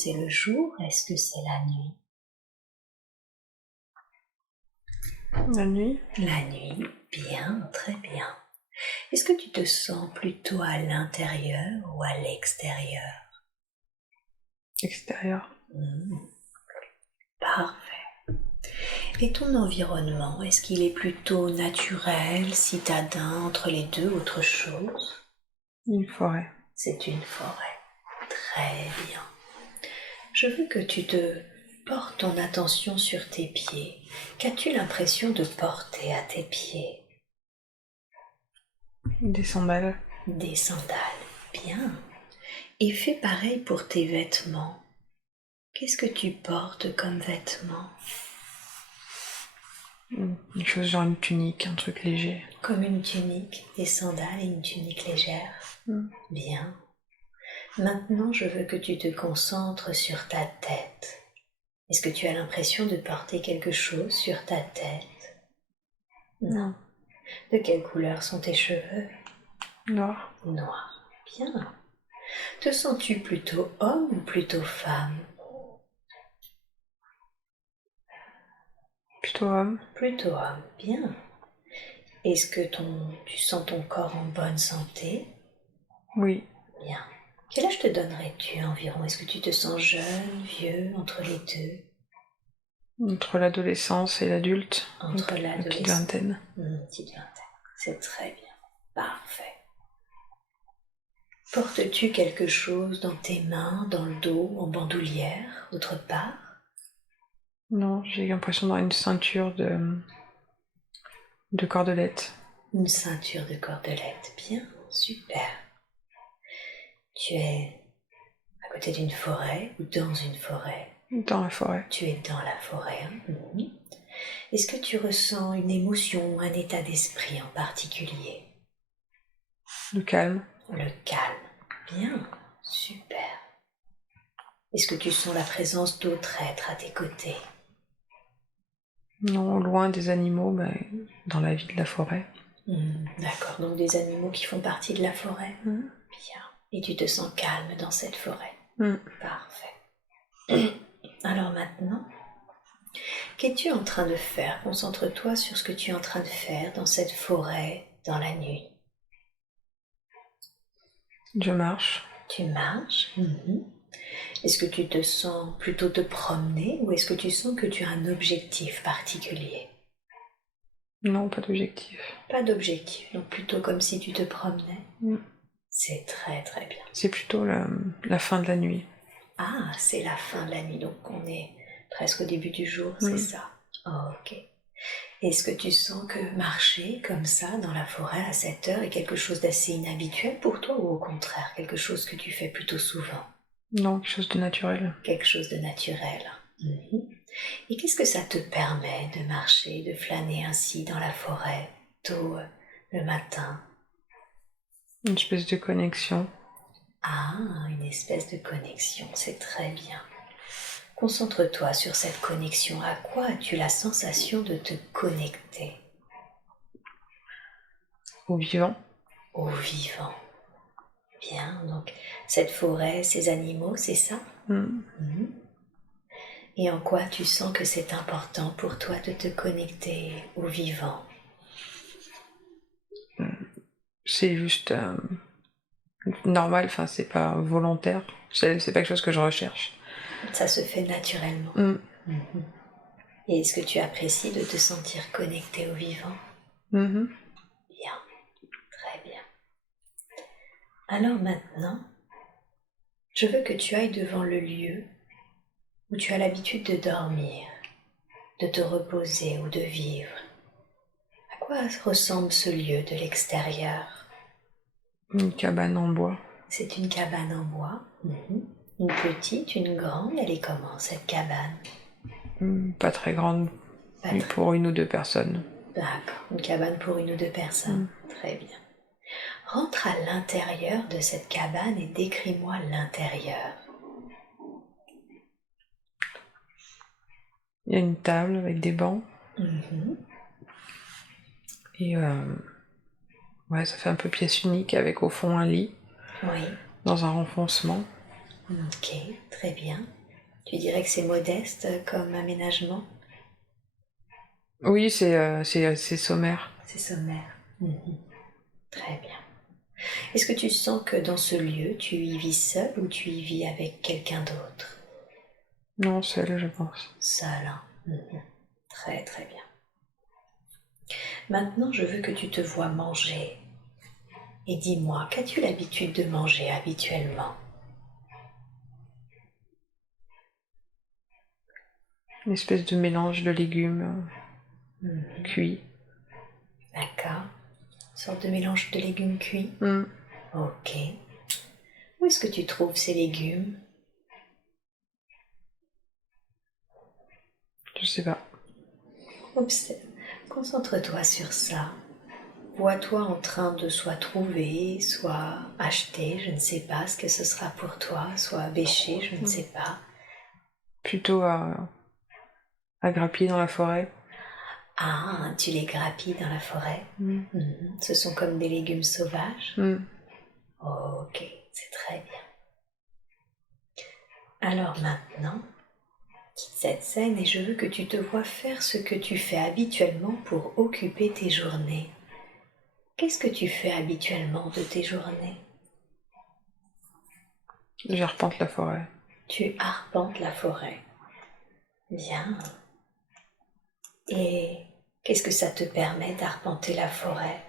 c'est le jour? Est-ce que c'est la nuit? La nuit? La nuit, bien, très bien. Est-ce que tu te sens plutôt à l'intérieur ou à l'extérieur? Extérieur. Parfait. Et ton environnement, est-ce qu'il est plutôt naturel, citadin, entre les deux, autre chose? Une forêt. C'est une forêt. Très bien. Je veux que tu te portes ton attention sur tes pieds. Qu'as-tu l'impression de porter à tes pieds? Des sandales. Des sandales. Bien. Et fais pareil pour tes vêtements. Qu'est-ce que tu portes comme vêtements? Une chose genre une tunique, un truc léger. Comme une tunique, des sandales et une tunique légère. Bien. Maintenant, je veux que tu te concentres sur ta tête. Est-ce que tu as l'impression de porter quelque chose sur ta tête? Non. De quelle couleur sont tes cheveux? Noir. Noir. Bien. Te sens-tu plutôt homme ou plutôt femme? Plutôt homme. Plutôt homme. Bien. Est-ce que tu sens ton corps en bonne santé? Oui. Bien. Quel âge te donnerais-tu environ? Est-ce que tu te sens jeune, vieux, entre les deux? Entre l'adolescence et l'adulte. Entre Une l'adolescence. petite vingtaine. Une petite vingtaine. C'est très bien. Parfait. Portes-tu quelque chose dans tes mains, dans le dos, en bandoulière, autre part? Non, j'ai l'impression d'avoir une ceinture de cordelettes. Une ceinture de cordelettes. Bien, super. Tu es à côté d'une forêt ou dans une forêt? Dans la forêt. Tu es dans la forêt. Est-ce que tu ressens une émotion ou un état d'esprit en particulier? Le calme. Le calme. Bien, super. Est-ce que tu sens la présence d'autres êtres à tes côtés? Non, loin des animaux, mais dans la vie de la forêt. D'accord, donc des animaux qui font partie de la forêt. Bien. Et tu te sens calme dans cette forêt. Parfait. Alors maintenant, qu'es-tu en train de faire? Concentre-toi sur ce que tu es en train de faire dans cette forêt, dans la nuit. Je marche. Tu marches. Est-ce que tu te sens plutôt te promener ou est-ce que tu sens que tu as un objectif particulier? Non, pas d'objectif. Pas d'objectif, donc plutôt comme si tu te promenais. C'est très très bien. C'est plutôt la fin de la nuit. Ah, c'est la fin de la nuit, donc on est presque au début du jour, c'est ça? Ok. Est-ce que tu sens que marcher comme ça dans la forêt à cette heure est quelque chose d'assez inhabituel pour toi ou au contraire quelque chose que tu fais plutôt souvent? Non, quelque chose de naturel. Quelque chose de naturel. Et qu'est-ce que ça te permet de marcher, de flâner ainsi dans la forêt, tôt le matin? Une espèce de connexion. Ah, une espèce de connexion, c'est très bien. Concentre-toi sur cette connexion. À quoi as-tu la sensation de te connecter? Au vivant. Au vivant. Bien, donc cette forêt, ces animaux, c'est ça? Et en quoi tu sens que c'est important pour toi de te connecter au vivant? C'est juste normal, enfin c'est pas volontaire. C'est pas quelque chose que je recherche. Ça se fait naturellement. Et est-ce que tu apprécies de te sentir connecté au vivant? Bien, très bien. Alors maintenant, je veux que tu ailles devant le lieu où tu as l'habitude de dormir, de te reposer ou de vivre. À quoi ressemble ce lieu de l'extérieur? Une cabane en bois. C'est une cabane en bois. Une petite, une grande, elle est comment cette cabane? Pas très grande, pour une ou deux personnes. D'accord, une cabane pour une ou deux personnes. Très bien. Rentre à l'intérieur de cette cabane et décris-moi l'intérieur. Il y a une table avec des bancs. Et ouais, ça fait un peu pièce unique avec au fond un lit. Oui. Dans un renfoncement. Ok, très bien. Tu dirais que c'est modeste comme aménagement? Oui, c'est sommaire. C'est sommaire. Très bien. Est-ce que tu sens que dans ce lieu, tu y vis seul ou tu y vis avec quelqu'un d'autre? Non, seule, je pense. Seul, hein. Très très bien. Maintenant, je veux que tu te vois manger. Et dis-moi, qu'as-tu l'habitude de manger habituellement? Une espèce de mélange de légumes cuits. D'accord. Une sorte de mélange de légumes cuits? Ok. Où est-ce que tu trouves ces légumes? Je sais pas. Observe. Concentre-toi sur ça. Vois-toi en train de soit trouver, soit acheter, je ne sais pas ce que ce sera pour toi, soit bêcher, je ne sais pas. Plutôt à grappiller dans la forêt. Ah, tu les grappilles dans la forêt? Ce sont comme des légumes sauvages? Ok, c'est très bien. Alors maintenant, quitte cette scène et je veux que tu te vois faire ce que tu fais habituellement pour occuper tes journées. Qu'est-ce que tu fais habituellement de tes journées? J'arpente la forêt. Tu arpentes la forêt. Bien. Et qu'est-ce que ça te permet d'arpenter la forêt?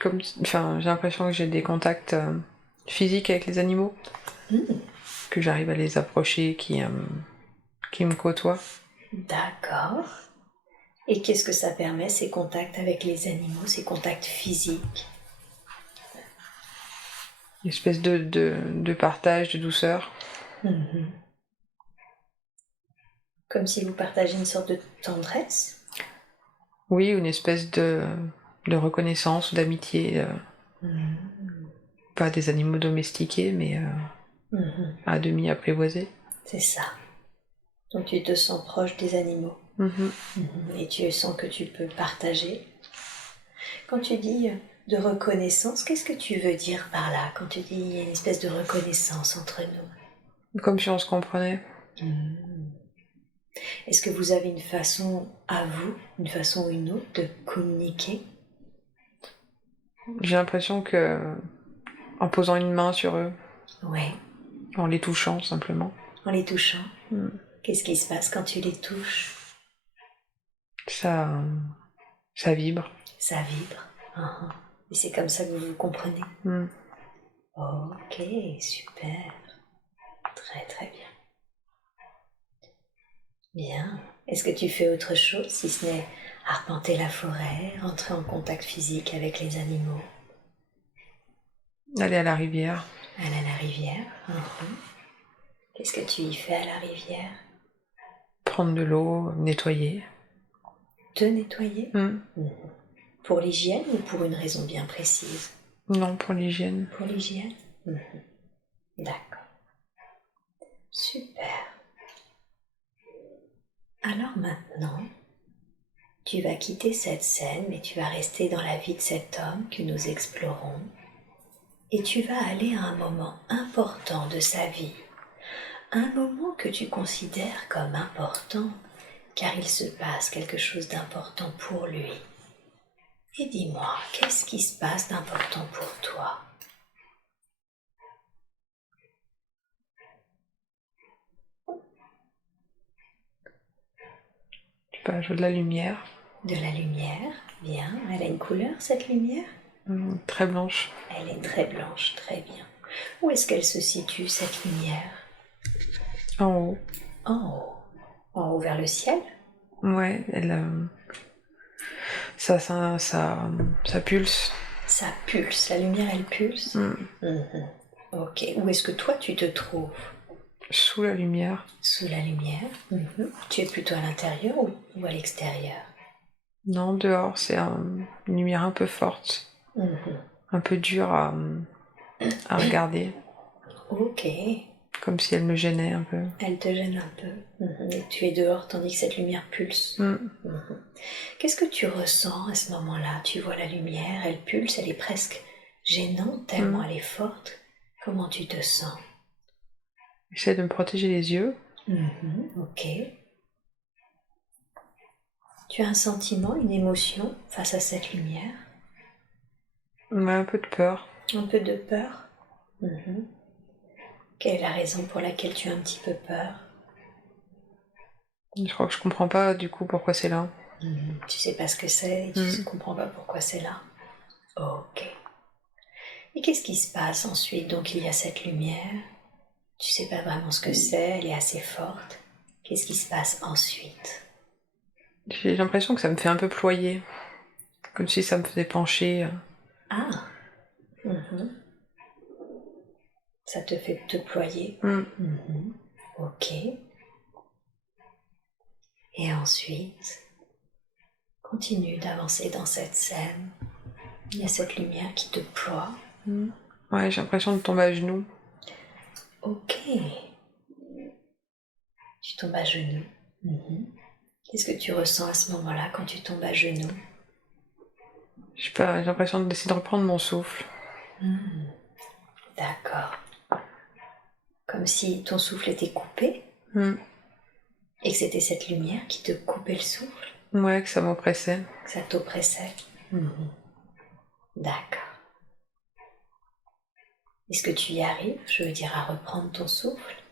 J'ai l'impression que j'ai des contacts physiques avec les animaux. Que j'arrive à les approcher, qui me côtoient. D'accord. Et qu'est-ce que ça permet, ces contacts avec les animaux, ces contacts physiques? Une espèce de partage, de douceur. Comme si vous partagez une sorte de tendresse? Oui, une espèce de reconnaissance ou d'amitié. Pas des animaux domestiqués, mais à demi apprivoisés. C'est ça. Donc tu te sens proche des animaux. Et tu sens que tu peux partager. Quand tu dis de reconnaissance, qu'est-ce que tu veux dire par là? Quand tu dis il y a une espèce de reconnaissance entre nous? Comme si on se comprenait. Est-ce que vous avez une façon à vous, une façon ou une autre de communiquer? J'ai l'impression que en posant une main sur eux, Ouais. en les touchant simplement. En les touchant? Qu'est-ce qui se passe quand tu les touches? Ça vibre. Ça vibre. Et c'est comme ça que vous vous comprenez? Ok, super. Très très bien. Bien. Est-ce que tu fais autre chose si ce n'est arpenter la forêt, entrer en contact physique avec les animaux? Aller à la rivière. Aller à la rivière? Qu'est-ce que tu y fais à la rivière? Prendre de l'eau, nettoyer. Te nettoyer? Pour l'hygiène ou pour une raison bien précise? Non, pour l'hygiène. Pour l'hygiène? D'accord. Super. Alors maintenant, tu vas quitter cette scène, mais tu vas rester dans la vie de cet homme que nous explorons. Et tu vas aller à un moment important de sa vie. Un moment que tu considères comme important, car il se passe quelque chose d'important pour lui. Et dis-moi, qu'est-ce qui se passe d'important pour toi? Je veux de la lumière. De la lumière, bien. Elle a une couleur, cette lumière? Très blanche. Elle est très blanche, très bien. Où est-ce qu'elle se situe, cette lumière? En haut. En haut. En haut vers le ciel? Ouais, ça pulse. Ça pulse, la lumière elle pulse? Ok, où est-ce que toi tu te trouves? Sous la lumière. Sous la lumière. Tu es plutôt à l'intérieur ou à l'extérieur? Non, dehors, c'est une lumière un peu forte. Un peu dure à regarder. Ok. Comme si elle me gênait un peu. Elle te gêne un peu. Et tu es dehors tandis que cette lumière pulse. Qu'est-ce que tu ressens à ce moment-là? Tu vois la lumière, elle pulse, elle est presque gênante tellement elle est forte. Comment tu te sens? J'essaie de me protéger les yeux. Ok. Tu as un sentiment, une émotion face à cette lumière? Ouais, un peu de peur. Un peu de peur? Quelle est la raison pour laquelle tu as un petit peu peur? Je crois que je comprends pas du coup pourquoi c'est là. Tu sais pas ce que c'est et tu ne comprends pas pourquoi c'est là. Ok. Et qu'est-ce qui se passe ensuite? Donc il y a cette lumière. Tu sais pas vraiment ce que c'est, elle est assez forte. Qu'est-ce qui se passe ensuite? J'ai l'impression que ça me fait un peu ployer. Comme si ça me faisait pencher. Ah. Ça te fait te ployer. Ok. Et ensuite, continue d'avancer dans cette scène. Il y a cette lumière qui te ploie. Ouais, j'ai l'impression de tomber à genoux. Ok. Tu tombes à genoux. Qu'est-ce que tu ressens à ce moment-là quand tu tombes à genoux? Je sais pas, j'ai l'impression d'essayer de reprendre mon souffle. D'accord. Comme si ton souffle était coupé et que c'était cette lumière qui te coupait le souffle. Ouais, que ça m'oppressait. Que ça t'oppressait. D'accord. Est-ce que tu y arrives, je veux dire, à reprendre ton souffle?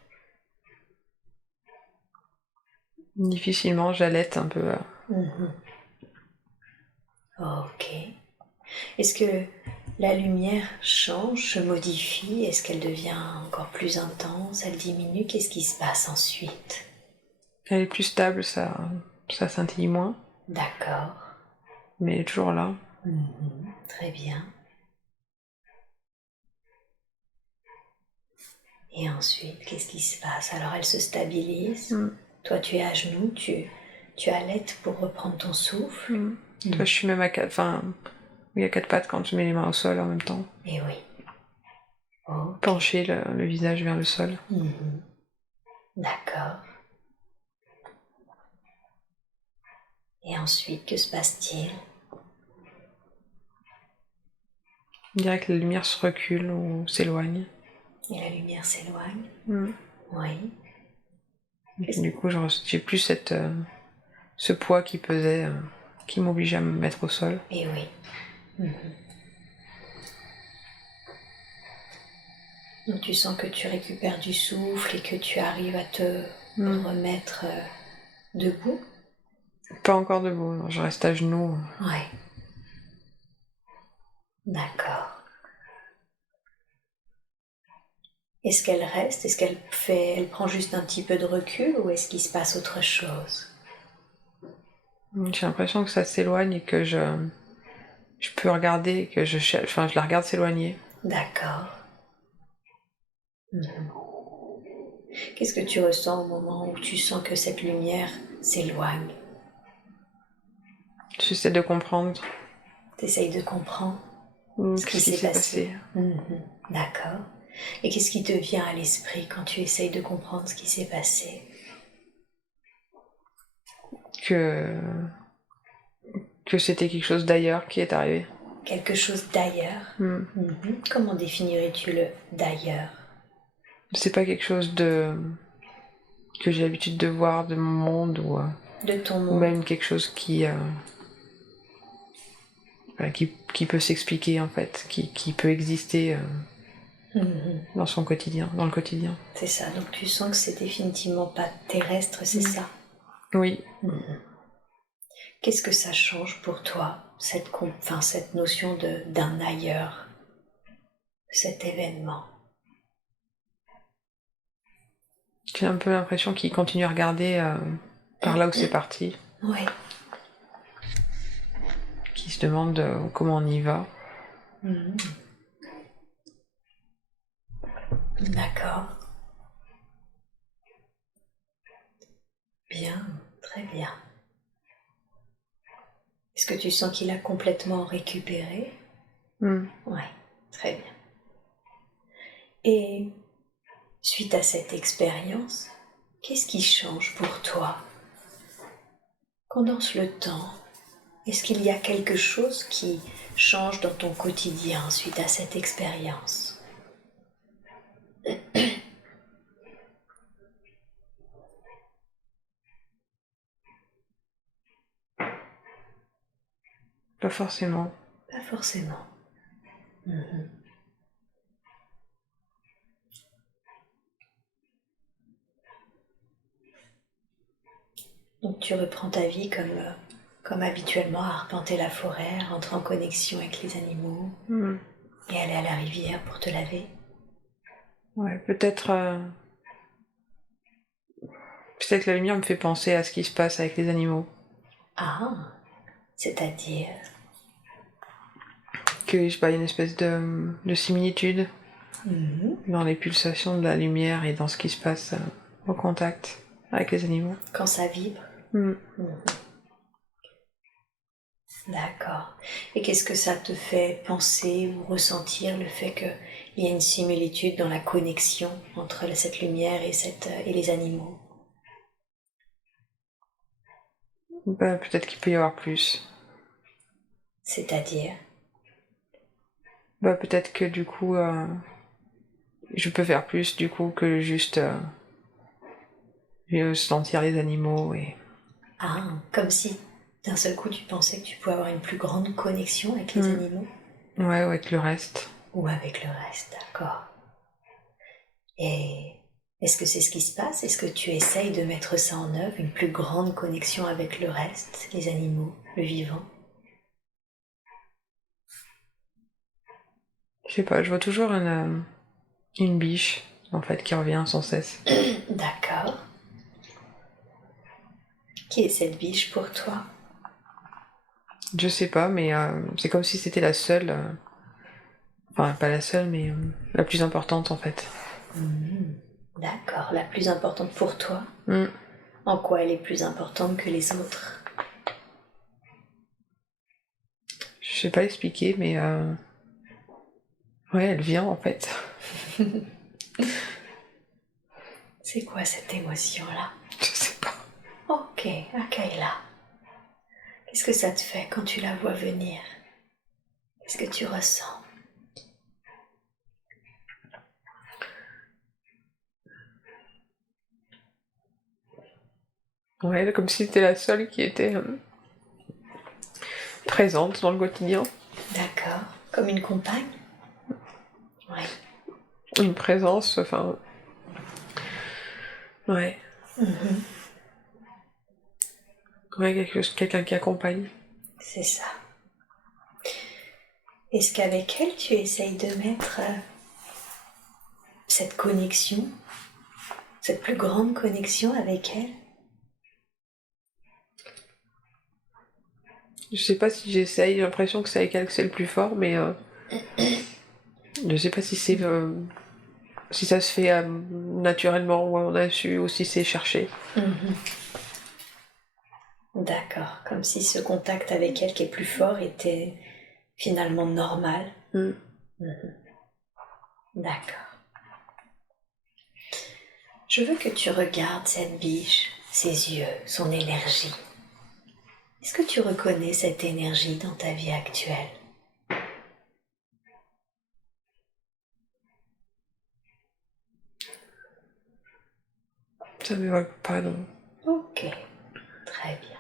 Difficilement, j'allaite un peu. Ok. Est-ce que la lumière change, se modifie? Est-ce qu'elle devient encore plus intense? Elle diminue? Qu'est-ce qui se passe ensuite? Elle est plus stable, ça scintille moins. D'accord. Mais elle est toujours là. Très bien. Et ensuite, qu'est-ce qui se passe? Alors elle se stabilise. Toi, tu es à genoux, tu allaites pour reprendre ton souffle. Toi, je suis même à quatre pattes quand je mets les mains au sol en même temps. Et oui. Okay. Pencher le visage vers le sol. D'accord. Et ensuite, que se passe-t-il? On dirait que la lumière se recule ou s'éloigne. Et la lumière s'éloigne? Oui. Du coup, j'ai plus ce poids qui pesait, qui m'obligeait à me mettre au sol. Et oui. Donc tu sens que tu récupères du souffle et que tu arrives à te remettre debout? Pas encore debout, non, je reste à genoux. Ouais. D'accord. Est-ce qu'elle reste? Est-ce elle prend juste un petit peu de recul ou est-ce qu'il se passe autre chose? J'ai l'impression que ça s'éloigne et que je peux regarder, que je la regarde s'éloigner. D'accord. Qu'est-ce que tu ressens au moment où tu sens que cette lumière s'éloigne? J'essaie de comprendre. T'essayes de comprendre ce qui s'est passé. D'accord. Et qu'est-ce qui te vient à l'esprit quand tu essayes de comprendre ce qui s'est passé? Que c'était quelque chose d'ailleurs qui est arrivé. Quelque chose d'ailleurs? Comment définirais-tu le d'ailleurs? C'est pas quelque chose que j'ai l'habitude de voir de mon monde ou de ton monde. Ou même quelque chose qui peut s'expliquer en fait, qui peut exister dans son quotidien, dans le quotidien. C'est ça, donc tu sens que c'est définitivement pas terrestre, c'est ça? Oui. Qu'est-ce que ça change pour toi, cette notion d'un ailleurs, cet événement? J'ai un peu l'impression qu'il continue à regarder par là où c'est parti. Oui. Qui se demande comment on y va. D'accord. Bien, très bien. Est-ce que tu sens qu'il a complètement récupéré? Oui, très bien. Et suite à cette expérience, qu'est-ce qui change pour toi? Condense le temps. Est-ce qu'il y a quelque chose qui change dans ton quotidien suite à cette expérience? Pas forcément. Pas forcément. Donc tu reprends ta vie comme habituellement, à arpenter la forêt, à rentrer en connexion avec les animaux et aller à la rivière pour te laver. Ouais, peut-être la lumière me fait penser à ce qui se passe avec les animaux. Ah, c'est-à-dire Que je sais pas, il y a une espèce de similitude dans les pulsations de la lumière et dans ce qui se passe au contact avec les animaux. Quand ça vibre. D'accord. Et qu'est-ce que ça te fait penser ou ressentir, le fait qu'il y a une similitude dans la connexion entre cette lumière et les animaux? Bah, peut-être qu'il peut y avoir plus. C'est-à-dire? Bah, peut-être que du coup, je peux faire plus du coup que juste sentir les animaux et... Ah, comme si d'un seul coup tu pensais que tu pouvais avoir une plus grande connexion avec les animaux? Ouais, ou avec le reste. Ou avec le reste, d'accord. Et est-ce que c'est ce qui se passe? Est-ce que tu essayes de mettre ça en œuvre, une plus grande connexion avec le reste, les animaux, le vivant? Je sais pas, je vois toujours une biche, en fait, qui revient sans cesse. D'accord. Qui est cette biche pour toi? Je sais pas, mais c'est comme si c'était la seule... Enfin, pas la seule, mais la plus importante, en fait. D'accord, la plus importante pour toi? En quoi elle est plus importante que les autres? Je sais pas expliquer, mais... Ouais, elle vient, en fait. C'est quoi cette émotion-là? Je sais pas. Ok, accueille-la. Qu'est-ce que ça te fait quand tu la vois venir? Qu'est-ce que tu ressens? Ouais, comme si c'était la seule qui était présente dans le quotidien. D'accord, comme une compagne? Oui. Une présence, enfin... Ouais. Ouais, quelqu'un qui accompagne. C'est ça. Est-ce qu'avec elle, tu essayes de mettre cette connexion, cette plus grande connexion avec elle? Je sais pas si j'essaye, j'ai l'impression que c'est avec elle que c'est le plus fort, mais je sais pas si c'est si ça se fait naturellement ou on a su ou si c'est cherché. D'accord, comme si ce contact avec elle qui est plus fort était finalement normal. D'accord. Je veux que tu regardes cette biche, ses yeux, son énergie. Est-ce que tu reconnais cette énergie dans ta vie actuelle? Ça m'évoque pas, non. Ok, très bien.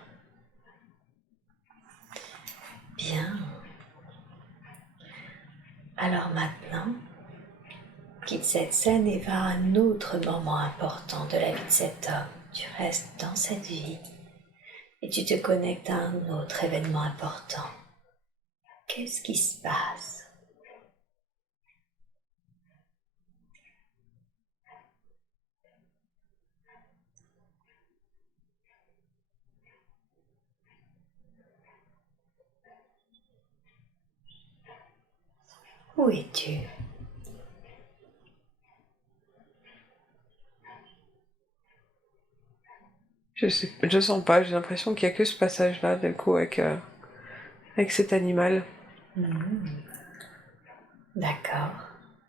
Bien. Alors maintenant, quitte cette scène et va à un autre moment important de la vie de cet homme. Tu restes dans cette vie et tu te connectes à un autre événement important. Qu'est-ce qui se passe? Où es-tu? Je sens pas, j'ai l'impression qu'il y a que ce passage-là, d'un coup, avec cet animal. D'accord.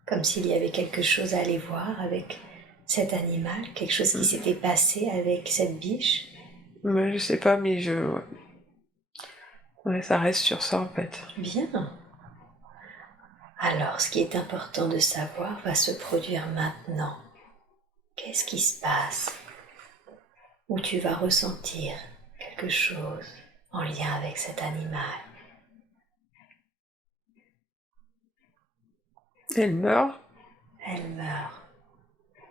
Comme s'il y avait quelque chose à aller voir avec cet animal, quelque chose qui s'était passé avec cette biche. Mais je sais pas, mais ouais, ça reste sur ça, en fait. Bien. Alors, ce qui est important de savoir va se produire maintenant. Qu'est-ce qui se passe? Où tu vas ressentir quelque chose en lien avec cet animal. Elle meurt. Elle meurt.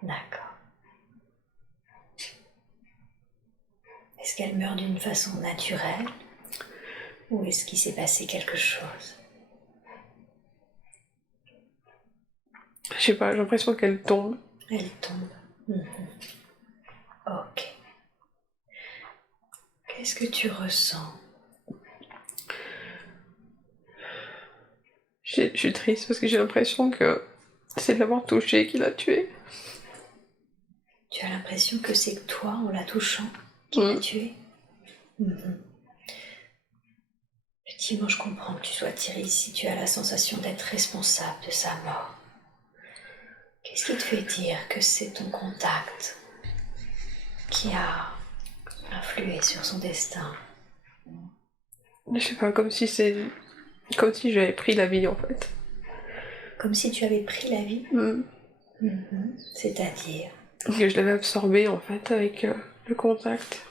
D'accord. Est-ce qu'elle meurt d'une façon naturelle ou est-ce qu'il s'est passé quelque chose? Je sais pas, j'ai l'impression qu'elle tombe. Elle tombe. Ok. Qu'est-ce que tu ressens? Je suis triste parce que j'ai l'impression que c'est de l'avoir touché qui l'a tuée. Tu as l'impression que c'est toi, en la touchant, qui l'a tuée? Effectivement, je comprends que tu sois tirée si tu as la sensation d'être responsable de sa mort. Qu'est-ce qui te fait dire que c'est ton contact qui a influé sur son destin? Je sais pas, comme si j'avais pris la vie en fait. Comme si tu avais pris la vie? C'est-à-dire? Que je l'avais absorbée en fait avec le contact.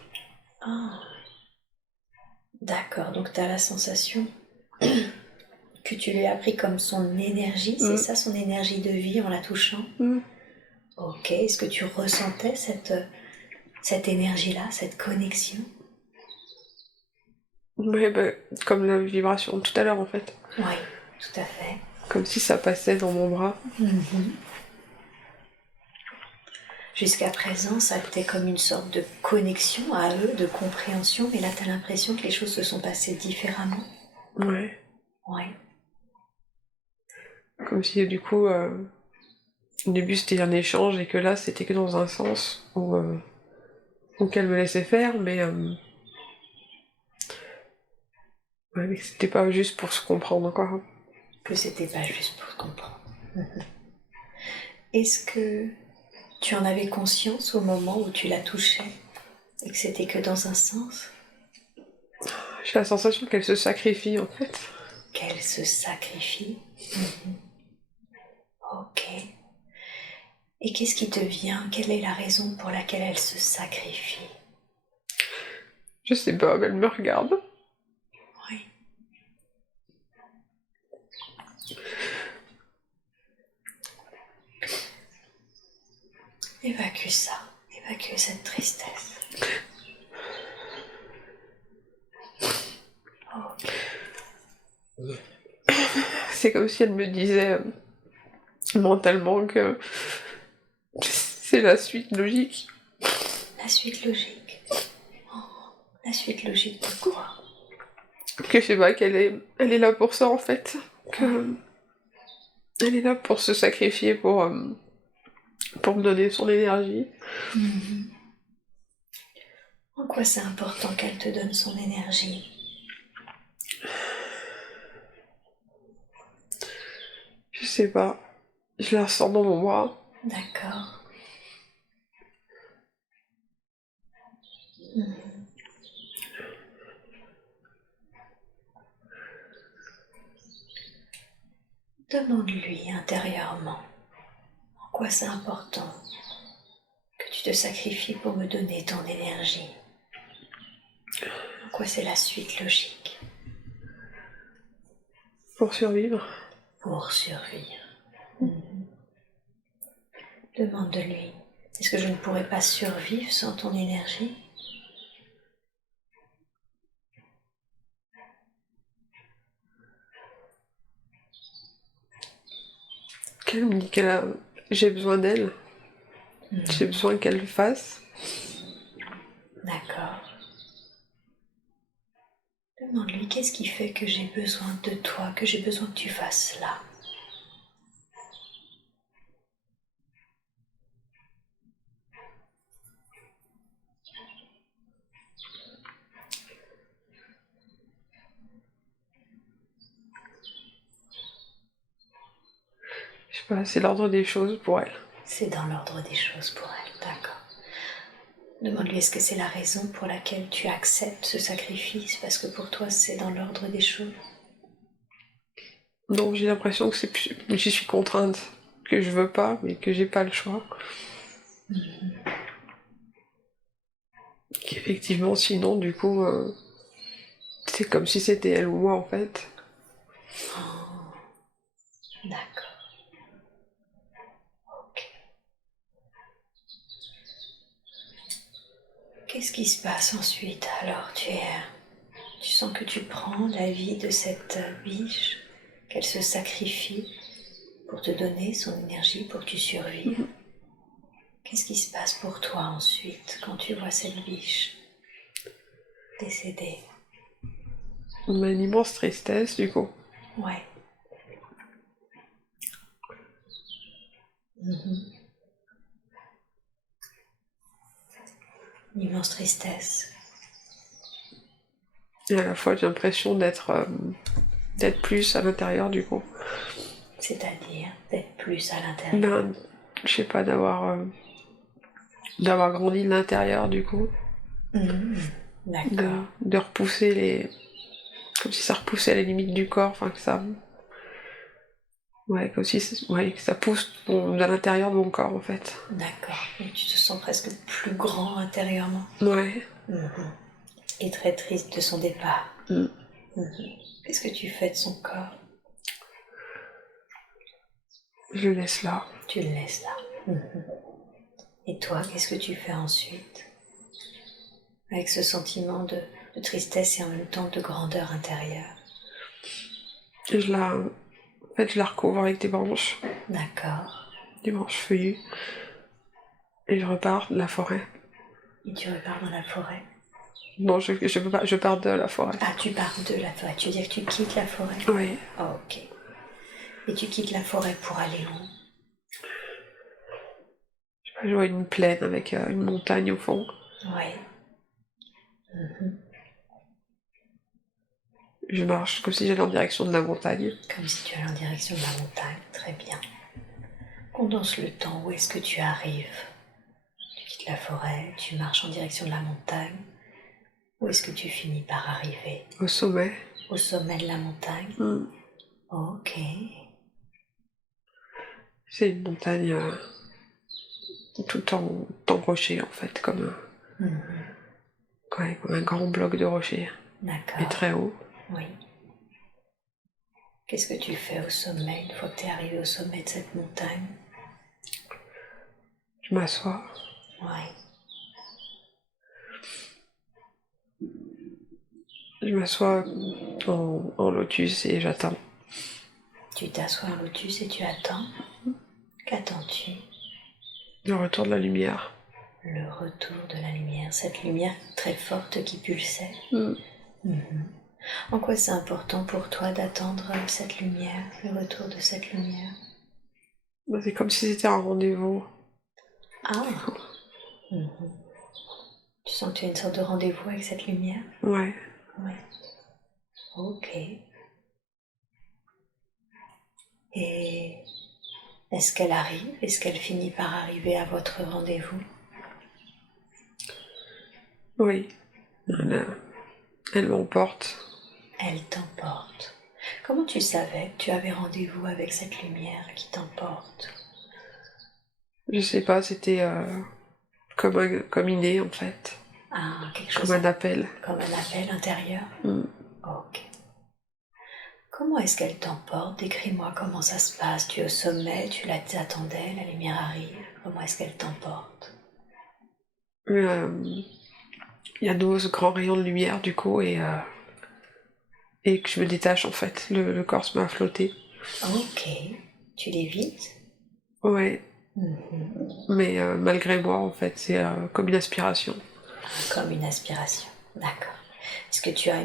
Ah. D'accord, donc tu as la sensation que tu lui as pris comme son énergie, c'est ça, son énergie de vie en la touchant? Ok, est-ce que tu ressentais cette énergie-là, cette connexion? Ouais, comme la vibration tout à l'heure en fait. Oui, tout à fait. Comme si ça passait dans mon bras. Jusqu'à présent, ça a été comme une sorte de connexion à eux, de compréhension, mais là, tu as l'impression que les choses se sont passées différemment. Ouais. Ouais. Comme si du coup, au début c'était un échange et que là c'était que dans un sens où qu'elle me laissait faire, mais que c'était pas juste pour se comprendre quoi. Que c'était pas juste pour se comprendre. Est-ce que tu en avais conscience au moment où tu la touchais et que c'était que dans un sens? J'ai la sensation qu'elle se sacrifie en fait. Qu'elle se sacrifie. Ok. Et qu'est-ce qui te vient? Quelle est la raison pour laquelle elle se sacrifie? Je sais pas, mais elle me regarde. Oui. Évacue ça. Évacue cette tristesse. C'est comme si elle me disait mentalement que c'est la suite logique. La suite logique. Oh, la suite logique de quoi? Que je sais pas, elle est là pour ça en fait. Elle est là pour se sacrifier, pour me donner son énergie. En quoi c'est important qu'elle te donne son énergie? Je sais pas. Je la ressens dans mon bras. D'accord. Demande-lui intérieurement en quoi c'est important que tu te sacrifies pour me donner ton énergie. En quoi c'est la suite logique? Pour survivre. Pour survivre. Demande-lui, est-ce que je ne pourrais pas survivre sans ton énergie? Qu'elle me dit j'ai besoin d'elle. J'ai besoin qu'elle le fasse. D'accord. Demande-lui qu'est-ce qui fait que j'ai besoin de toi, que j'ai besoin que tu fasses cela. Je sais pas, c'est l'ordre des choses pour elle. C'est dans l'ordre des choses pour elle, d'accord. Demande-lui est-ce que c'est la raison pour laquelle tu acceptes ce sacrifice, parce que pour toi c'est dans l'ordre des choses? Donc j'ai l'impression que j'y suis contrainte, que je veux pas, mais que j'ai pas le choix. Qu'effectivement, sinon, du coup, c'est comme si c'était elle ou moi en fait. D'accord. Qu'est-ce qui se passe ensuite? Alors tu sens que tu prends la vie de cette biche, qu'elle se sacrifie pour te donner son énergie pour que tu survives. Qu'est-ce qui se passe pour toi ensuite quand tu vois cette biche décédée? Une immense tristesse du coup. Ouais. Une immense tristesse. Et à la fois j'ai l'impression d'être plus à l'intérieur du coup. C'est-à-dire d'être plus à l'intérieur. Ben, je sais pas, d'avoir grandi de l'intérieur du coup. D'accord. De repousser les... Comme si ça repoussait les limites du corps, enfin que ça... Ouais, comme si que ça pousse de l'intérieur de mon corps en fait. D'accord. Et tu te sens presque plus grand intérieurement. Ouais. Et très triste de son départ. Qu'est-ce que tu fais de son corps? Je le laisse là. Tu le laisses là. Et toi, qu'est-ce que tu fais ensuite? Avec ce sentiment de tristesse et en même temps de grandeur intérieure. Et je la recouvre avec des branches. D'accord. Des branches feuillues. Et je repars de la forêt. Et tu repars dans la forêt? Non, je peux pas, je pars de la forêt. Ah, tu pars de la forêt. Tu veux dire que tu quittes la forêt? Oui. Oh, ok. Et tu quittes la forêt pour aller où? Je vois une plaine avec une montagne au fond. Oui. Je marche comme si j'allais en direction de la montagne. Comme si tu allais en direction de la montagne. Très bien. Condense le temps. Où est-ce que tu arrives? Tu quittes la forêt, tu marches en direction de la montagne. Où est-ce que tu finis par arriver? Au sommet. Au sommet de la montagne? Ok. C'est une montagne tout en rocher en fait, comme un grand bloc de rocher. D'accord. Et très haut. Oui. Qu'est-ce que tu fais au sommet, une fois que tu es arrivé au sommet de cette montagne? Je m'assois. Oui. Je m'assois en lotus et j'attends. Tu t'assois en lotus et tu attends. Qu'attends-tu? Le retour de la lumière. Le retour de la lumière, cette lumière très forte qui pulsait. En quoi c'est important pour toi d'attendre cette lumière, le retour de cette lumière? C'est comme si c'était un rendez-vous. Ah. Tu sens que tu as une sorte de rendez-vous avec cette lumière? Ouais. Ouais. Ok. Et est-ce qu'elle arrive? Est-ce qu'elle finit par arriver à votre rendez-vous? Oui. Elle m'emporte. Elle t'emporte. Comment tu savais que tu avais rendez-vous avec cette lumière qui t'emporte? Je sais pas, c'était comme inné en fait. Ah, quelque chose. Comme un appel. Comme un appel intérieur? Ok. Comment est-ce qu'elle t'emporte? Décris-moi comment ça se passe. Tu es au sommet, tu l'attendais, la lumière arrive. Comment est-ce qu'elle t'emporte? Il y a ce grand rayon de lumière du coup et que je me détache en fait. Le corps se met à flotter. Ok. Tu l'évites? Ouais. Mais malgré moi en fait, c'est comme une aspiration. Comme une aspiration. D'accord. Est-ce que tu as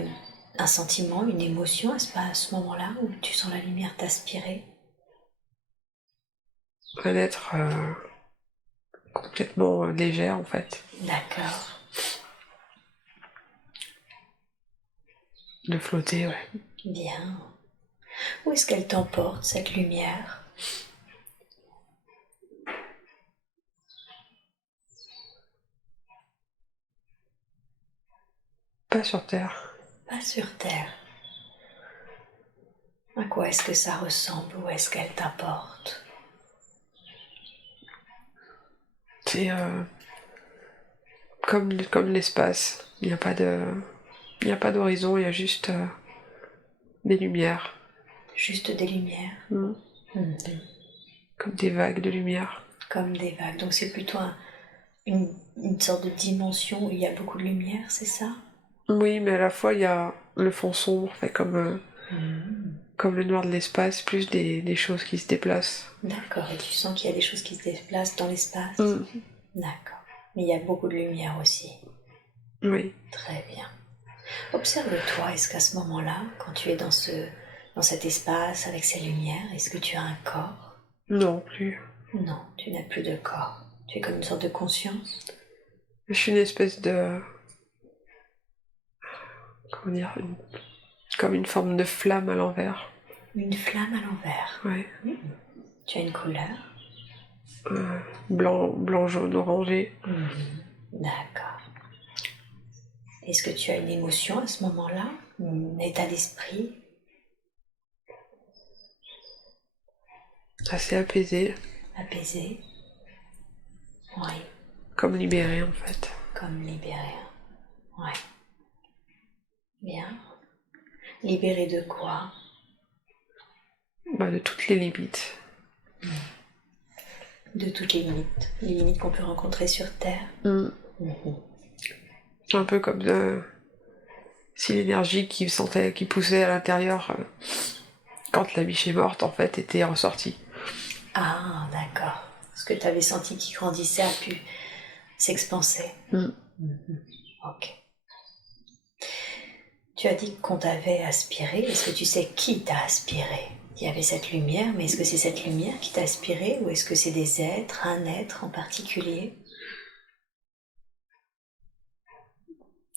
un sentiment, une émotion à ce moment-là où tu sens la lumière t'aspirer? D'être complètement légère en fait. D'accord. De flotter, ouais. Bien. Où est-ce qu'elle t'emporte, cette lumière? Pas sur Terre. Pas sur Terre. À quoi est-ce que ça ressemble? Où est-ce qu'elle t'apporte? C'est comme l'espace. Il n'y a pas d'horizon, il y a juste des lumières. Juste des lumières? Comme des vagues de lumière. Comme des vagues. Donc c'est plutôt une sorte de dimension où il y a beaucoup de lumière, c'est ça? Oui, mais à la fois il y a le fond sombre, fait comme le noir de l'espace, plus des choses qui se déplacent. D'accord, et tu sens qu'il y a des choses qui se déplacent dans l'espace? D'accord. Mais il y a beaucoup de lumière aussi. Oui. Très bien. Observe-toi, est-ce qu'à ce moment-là, quand tu es dans cet espace avec ces lumières, est-ce que tu as un corps? Non, plus. Non, tu n'as plus de corps. Tu es comme une sorte de conscience? Je suis une espèce de... Comment dire? Comme une forme de flamme à l'envers. Une flamme à l'envers? Ouais. Tu as une couleur? Blanc, jaune, orangé. D'accord. Est-ce que tu as une émotion à ce moment-là? Un état d'esprit? Assez apaisé. Apaisé? Oui. Comme libéré en fait. Comme libéré. Oui. Bien. Libéré de quoi? De toutes les limites. De toutes les limites qu'on peut rencontrer sur Terre. Un peu comme si l'énergie qui poussait à l'intérieur quand la biche est morte en fait était ressortie. Ah, d'accord. Ce que tu avais senti qui grandissait a pu s'expanser. Ok. Tu as dit qu'on t'avait aspiré. Est-ce que tu sais qui t'a aspiré? Il y avait cette lumière, mais est-ce que c'est cette lumière qui t'a aspiré ou est-ce que c'est des êtres, un être en particulier?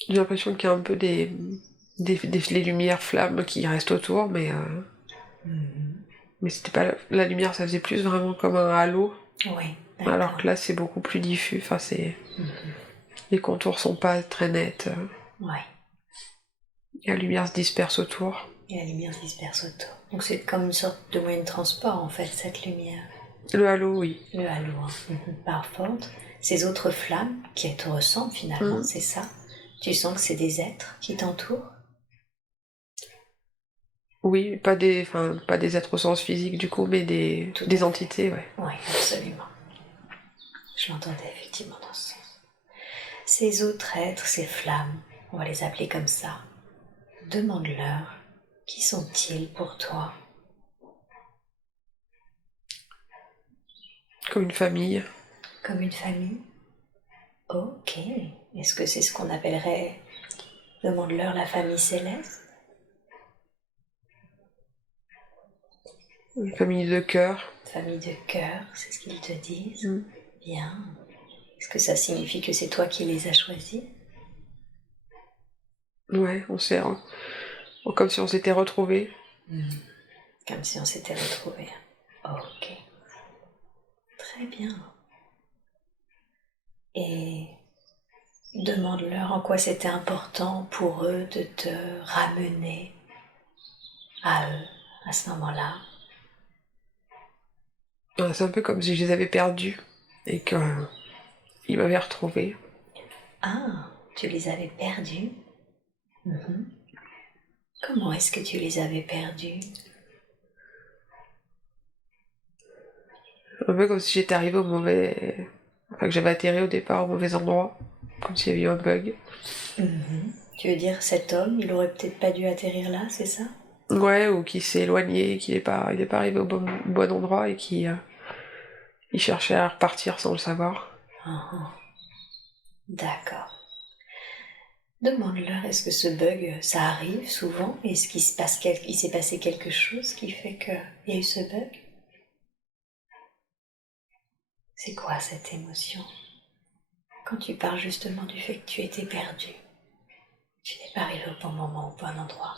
J'ai l'impression qu'il y a un peu des lumières flammes qui restent autour, mais c'était pas la lumière, ça faisait plus vraiment comme un halo. Oui. D'accord. Alors que là, c'est beaucoup plus diffus. Enfin, les contours sont pas très nets. Oui. Et la lumière se disperse autour. Et la lumière se disperse autour. Donc c'est comme une sorte de moyen de transport en fait, cette lumière. Le halo, oui. Le halo, par contre, ces autres flammes qui te ressemblent finalement, c'est ça? Tu sens que c'est des êtres qui t'entourent? Oui, pas des êtres au sens physique du coup, mais des entités, ouais. Oui, absolument. Je l'entendais effectivement dans ce sens. Ces autres êtres, ces flammes, on va les appeler comme ça, demande-leur, qui sont-ils pour toi? Comme une famille. Comme une famille? Ok. Est-ce que c'est ce qu'on appellerait, demande-leur, la famille céleste? Une famille de cœur. Famille de cœur, c'est ce qu'ils te disent. Bien. Est-ce que ça signifie que c'est toi qui les as choisis? Ouais, comme si on s'était retrouvés. Comme si on s'était retrouvés. Ok. Très bien. Et demande-leur en quoi c'était important pour eux de te ramener à eux à ce moment-là. C'est un peu comme si je les avais perdus et qu'ils m'avaient retrouvés. Ah, tu les avais perdus? Comment est-ce que tu les avais perdus? Un peu comme si j'étais arrivée que j'avais atterri au départ au mauvais endroit. Comme s'il y avait eu un bug. Tu veux dire cet homme, il aurait peut-être pas dû atterrir là, c'est ça? Ouais, ou qui s'est éloigné, il est pas arrivé au bon endroit et il cherchait à repartir sans le savoir. D'accord. Demande-leur, est-ce que ce bug, ça arrive souvent? Est-ce qu'il s'est passé quelque chose qui fait qu'il y a eu ce bug? C'est quoi cette émotion? Quand tu parles justement du fait que tu étais perdu, tu n'es pas arrivé au bon moment, au bon endroit.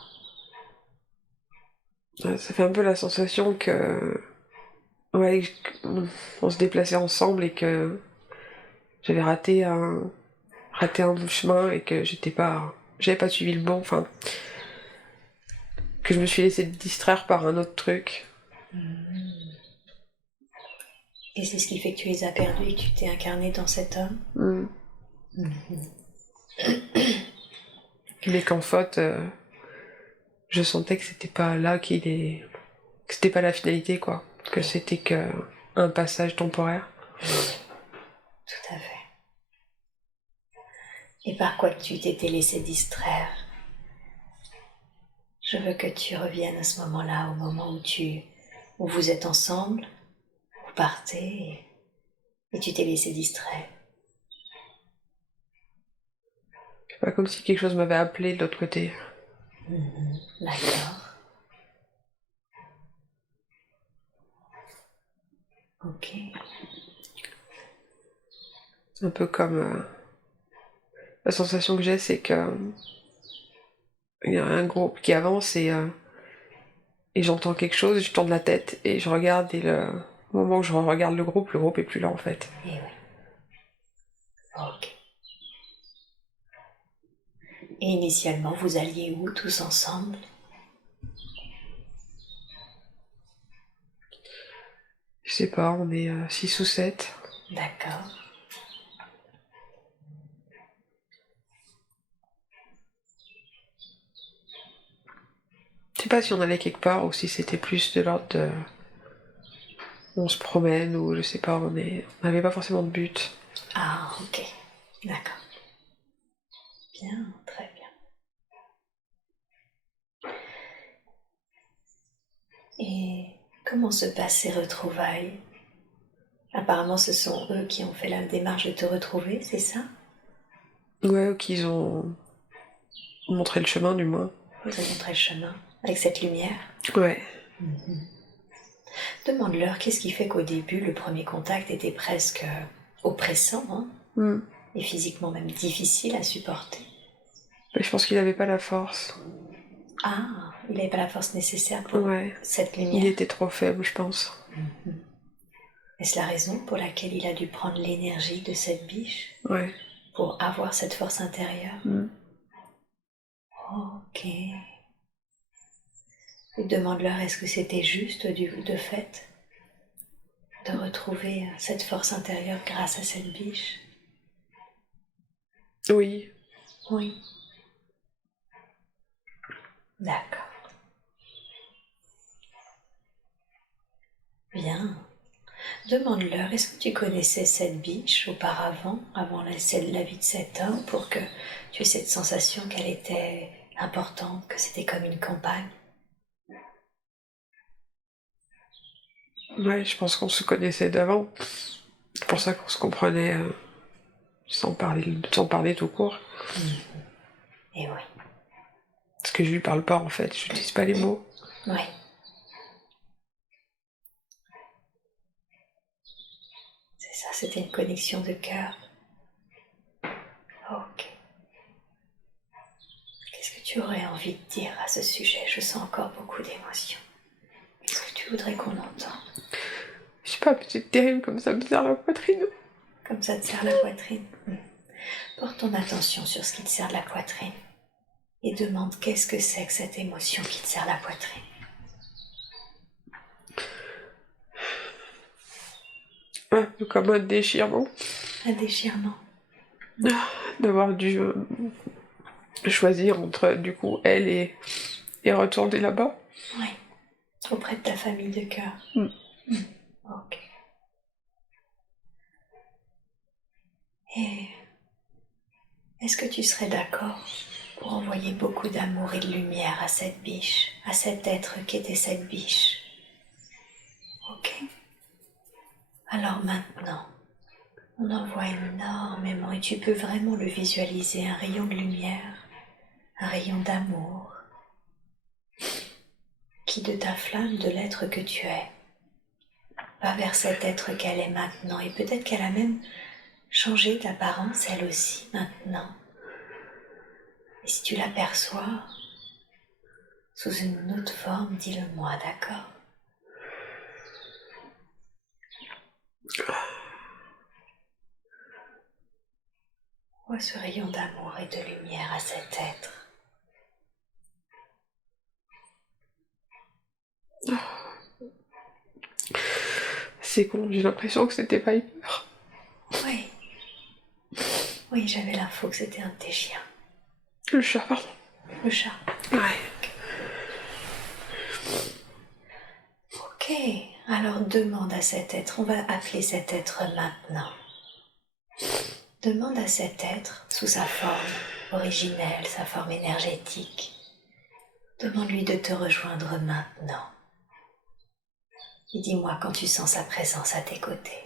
Ça fait un peu la sensation que... Ouais, on se déplaçait ensemble et que j'avais raté un chemin et que j'avais pas suivi le bon, enfin... Que je me suis laissé distraire par un autre truc. Et c'est ce qui fait que tu les as perdus et que tu t'es incarné dans cet homme? Mais qu'en fait, je sentais que c'était pas là que c'était pas la finalité, quoi. Que c'était qu'un passage temporaire. Tout à fait. et par quoi tu t'étais laissé distraire. Je veux que tu reviennes à ce moment-là, au moment où vous êtes ensemble, vous partez et tu t'es laissé distraire. C'est pas comme si quelque chose m'avait appelé de l'autre côté. D'accord. Ok. C'est un peu comme... la sensation que j'ai, c'est que... il y a un groupe qui avance et j'entends quelque chose, je tourne la tête et je regarde et au moment où je regarde le groupe est plus là en fait. Et oui. Ok. Et initialement, vous alliez où tous ensemble? Je sais pas, on est 6 ou 7. D'accord. Je sais pas si on allait quelque part ou si c'était plus de l'ordre de... on se promène ou je sais pas, on n'avait pas forcément de but. Ah, ok. D'accord. Bien, très bien. Et comment se passent ces retrouvailles? Apparemment, ce sont eux qui ont fait la démarche de te retrouver, c'est ça? Ouais, qu'ils ont montré le chemin du moins. Ils ont montré le chemin avec cette lumière. Ouais. Demande-leur qu'est-ce qui fait qu'au début, le premier contact était presque oppressant, hein, et physiquement même difficile à supporter. Mais je pense qu'il avait pas la force. Ah, il n'avait pas la force nécessaire pour cette lumière. Il était trop faible, je pense. Est-ce la raison pour laquelle il a dû prendre l'énergie de cette biche? Ouais. Pour avoir cette force intérieure? Ok. Et demande-leur est-ce que c'était juste de fait de retrouver cette force intérieure grâce à cette biche? Oui. Oui. D'accord. Bien. Demande-leur, est-ce que tu connaissais cette biche auparavant, avant la vie de cet homme, pour que tu aies cette sensation qu'elle était importante, que c'était comme une compagne? Ouais, je pense qu'on se connaissait d'avant. C'est pour ça qu'on se comprenait sans parler tout court. Et oui. Parce que je lui parle pas en fait, je n'utilise pas les mots. Oui. C'est ça, c'était une connexion de cœur. Ok. Qu'est-ce que tu aurais envie de dire à ce sujet? Je sens encore beaucoup d'émotions. Qu'est-ce que tu voudrais qu'on entende? Je sais pas, c'est terrible comme ça me serre la poitrine. Comme ça te serre la poitrine. Porte ton attention sur ce qui te serre la poitrine et demande qu'est-ce que c'est que cette émotion qui te serre la poitrine. Un peu comme un déchirement. Un déchirement. D'avoir dû choisir entre du coup elle et retourner là-bas. Oui. Auprès de ta famille de cœur. Ok. Et est-ce que tu serais d'accord pour envoyer beaucoup d'amour et de lumière à cette biche, à cet être qui était cette biche? Ok. Alors maintenant, on envoie énormément et tu peux vraiment le visualiser, un rayon de lumière, un rayon d'amour qui de ta flamme, de l'être que tu es, va vers cet être qu'elle est maintenant et peut-être qu'elle a même changé d'apparence elle aussi maintenant. Et si tu l'aperçois sous une autre forme, dis-le-moi, d'accord? Vois ce rayon d'amour et de lumière à cet être. C'est con, j'ai l'impression que c'était pas hyper. Oui. Oui, j'avais l'info que c'était un de tes chiens. Le chat, pardon. Le chat. Ouais. Ok, alors demande à cet être, on va appeler cet être maintenant. Demande à cet être, sous sa forme originelle, sa forme énergétique, demande-lui de te rejoindre maintenant. Et dis-moi quand tu sens sa présence à tes côtés.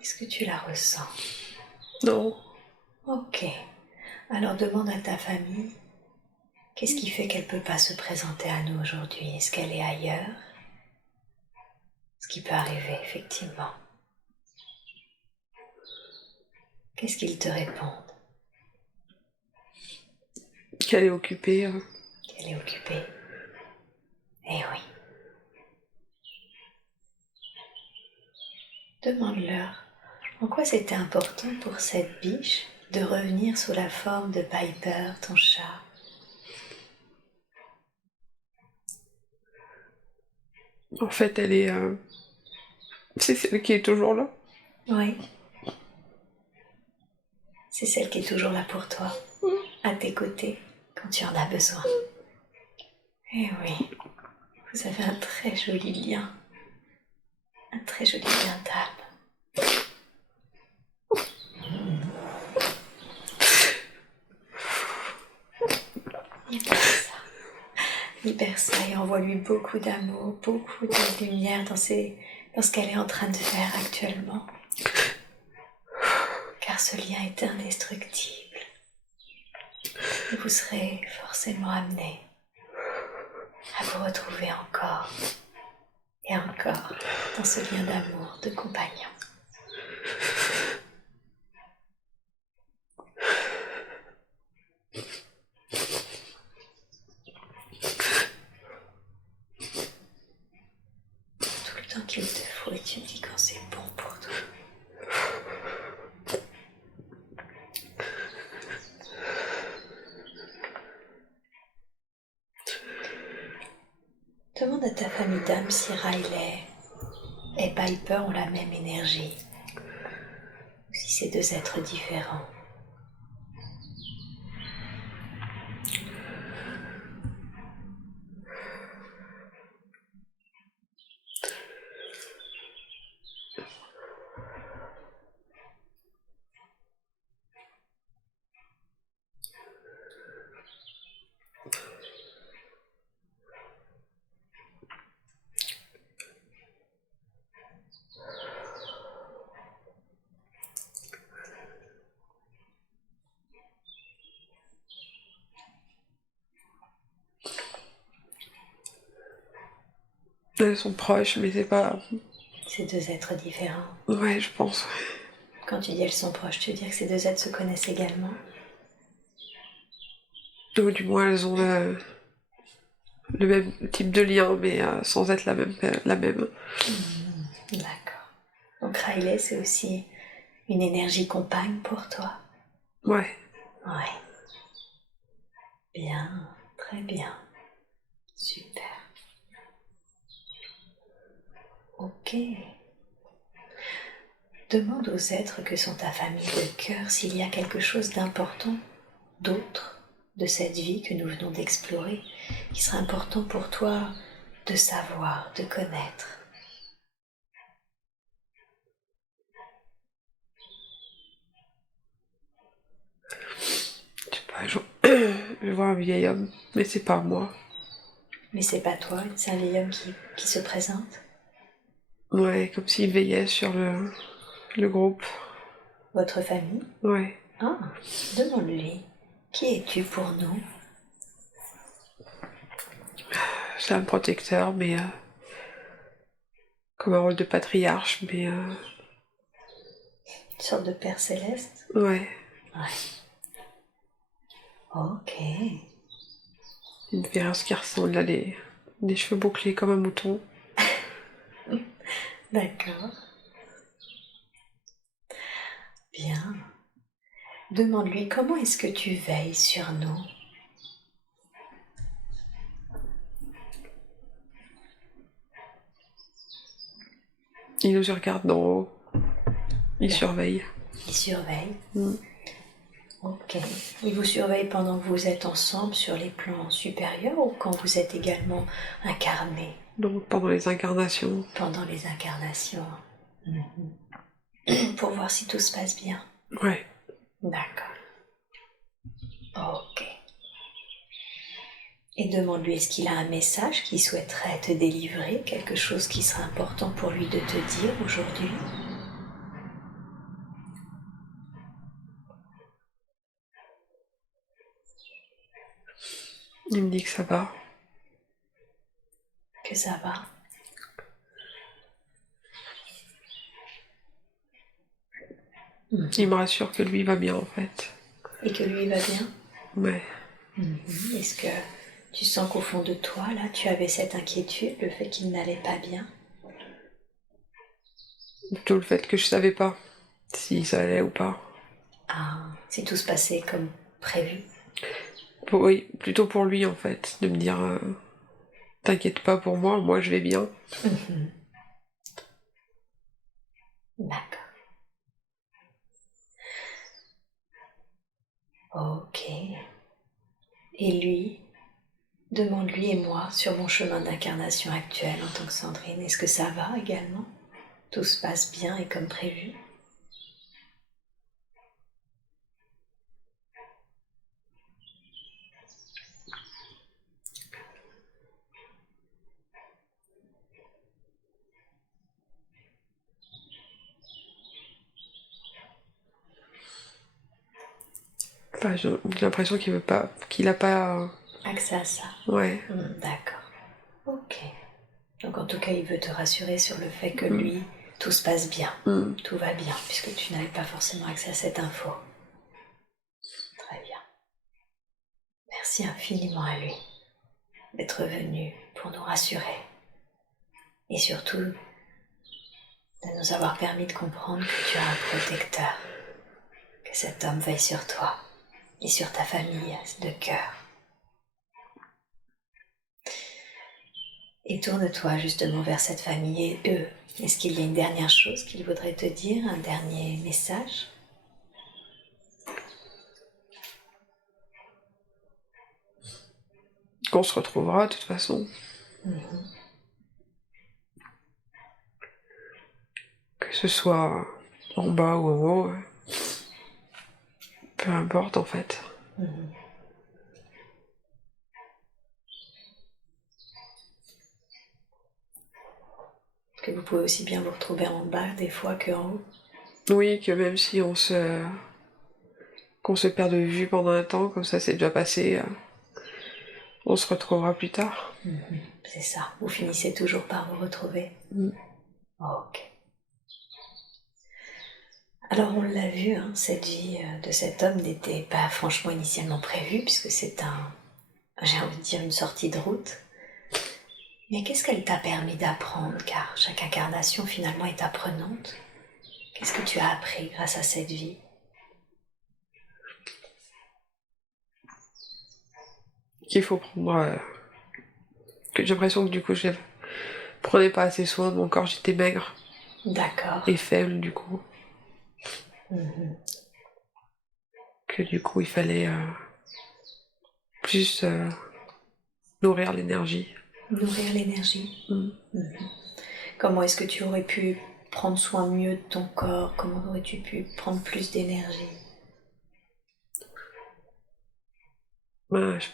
Est-ce que tu la ressens? Non. Ok. Alors demande à ta famille, qu'est-ce qui fait qu'elle ne peut pas se présenter à nous aujourd'hui? Est-ce qu'elle est ailleurs? Ce qui peut arriver, effectivement. Qu'est-ce qu'ils te répondent? Qu'elle est occupée. Qu'elle est occupée. Eh oui. Demande-leur en quoi c'était important pour cette biche de revenir sous la forme de Piper, ton chat. En fait, elle est... C'est celle qui est toujours là. Oui. C'est celle qui est toujours là pour toi, à tes côtés, quand tu en as besoin. Eh oui, vous avez un très joli lien. Un très joli lien d'âme. Libère ça et envoie-lui beaucoup d'amour, beaucoup de lumière dans ce qu'elle est en train de faire actuellement. Car ce lien est indestructible. Et vous serez forcément amenés à vous retrouver encore et encore dans ce lien d'amour, de compagnon. Tout le temps qu'il te faut et tu me dis quand c'est bon pour toi. Demande à ta famille d'âme si Riley et Piper ont la même énergie, ou si c'est deux êtres différents. Elles sont proches, mais c'est pas... C'est deux êtres différents. Ouais, je pense. Quand tu dis elles sont proches, tu veux dire que ces deux êtres se connaissent également? Ou du moins, elles ont le même type de lien, mais sans être la même. D'accord. Donc Riley, c'est aussi une énergie compagne pour toi? Ouais. Ouais. Bien, très bien. Super. Ok. Demande aux êtres que sont ta famille de cœur s'il y a quelque chose d'important, d'autre, de cette vie que nous venons d'explorer, qui serait important pour toi de savoir, de connaître. Je sais pas, je vois un vieil homme, mais c'est pas moi. Mais c'est pas toi, c'est un vieil homme qui se présente? Ouais, comme s'il veillait sur le groupe. Votre famille? Ouais. Ah, demande-lui. Qui es-tu pour nous? C'est un protecteur, mais comme un rôle de patriarche, mais Une sorte de père céleste? ouais. Ouais. Ok. Une vierge qui ressemble à des cheveux bouclés comme un mouton. D'accord. Bien. Demande-lui comment est-ce que tu veilles sur nous? Il nous regarde d'en haut. Il surveille. Il surveille. Ok. Il vous surveille pendant que vous êtes ensemble sur les plans supérieurs ou quand vous êtes également incarné? Donc pendant les incarnations. Pendant les incarnations. Pour voir si tout se passe bien. Ouais. D'accord. Ok. Et demande-lui, est-ce qu'il a un message qu'il souhaiterait te délivrer, quelque chose qui serait important pour lui de te dire aujourd'hui? Il me dit que ça va. Que ça va. Il me rassure que lui va bien en fait. Et que lui va bien? Ouais. Est-ce que tu sens qu'au fond de toi, là, tu avais cette inquiétude, le fait qu'il n'allait pas bien? Plutôt le fait que je savais pas si ça allait ou pas. Ah, si tout se passait comme prévu? Oui, plutôt pour lui en fait, de me dire t'inquiète pas pour moi, moi je vais bien. D'accord. Ok. Et lui, demande-lui et moi, sur mon chemin d'incarnation actuel en tant que Sandrine, est-ce que ça va également? Tout se passe bien et comme prévu? Enfin, j'ai l'impression qu'il veut pas, qu'il a pas. Accès à ça? Ouais. D'accord. Ok. Donc en tout cas, il veut te rassurer sur le fait que lui, tout se passe bien, tout va bien, puisque tu n'avais pas forcément accès à cette info. Très bien. Merci infiniment à lui d'être venu pour nous rassurer et surtout de nous avoir permis de comprendre que tu as un protecteur, que cet homme veille sur toi et sur ta famille de cœur. Et tourne-toi justement vers cette famille et eux. Est-ce qu'il y a une dernière chose qu'il voudrait te dire, un dernier message? Qu'on se retrouvera de toute façon. Que ce soit en bas ou en haut, peu importe en fait. Que vous pouvez aussi bien vous retrouver en bas des fois qu'en haut. Oui, que même si qu'on se perd de vue pendant un temps, comme ça c'est déjà passé, on se retrouvera plus tard. C'est ça, vous finissez toujours par vous retrouver. Ok. Alors on l'a vu, hein, cette vie de cet homme n'était pas franchement initialement prévue, puisque c'est j'ai envie de dire une sortie de route. Mais qu'est-ce qu'elle t'a permis d'apprendre, car chaque incarnation finalement est apprenante? Qu'est-ce que tu as appris grâce à cette vie? Qu'il faut prendre... que j'ai l'impression que du coup je prenais pas assez soin de mon corps, j'étais maigre. D'accord. Et faible du coup. Que du coup il fallait plus nourrir l'énergie. Nourrir l'énergie. Comment est-ce que tu aurais pu prendre soin mieux de ton corps? Comment aurais-tu pu prendre plus d'énergie?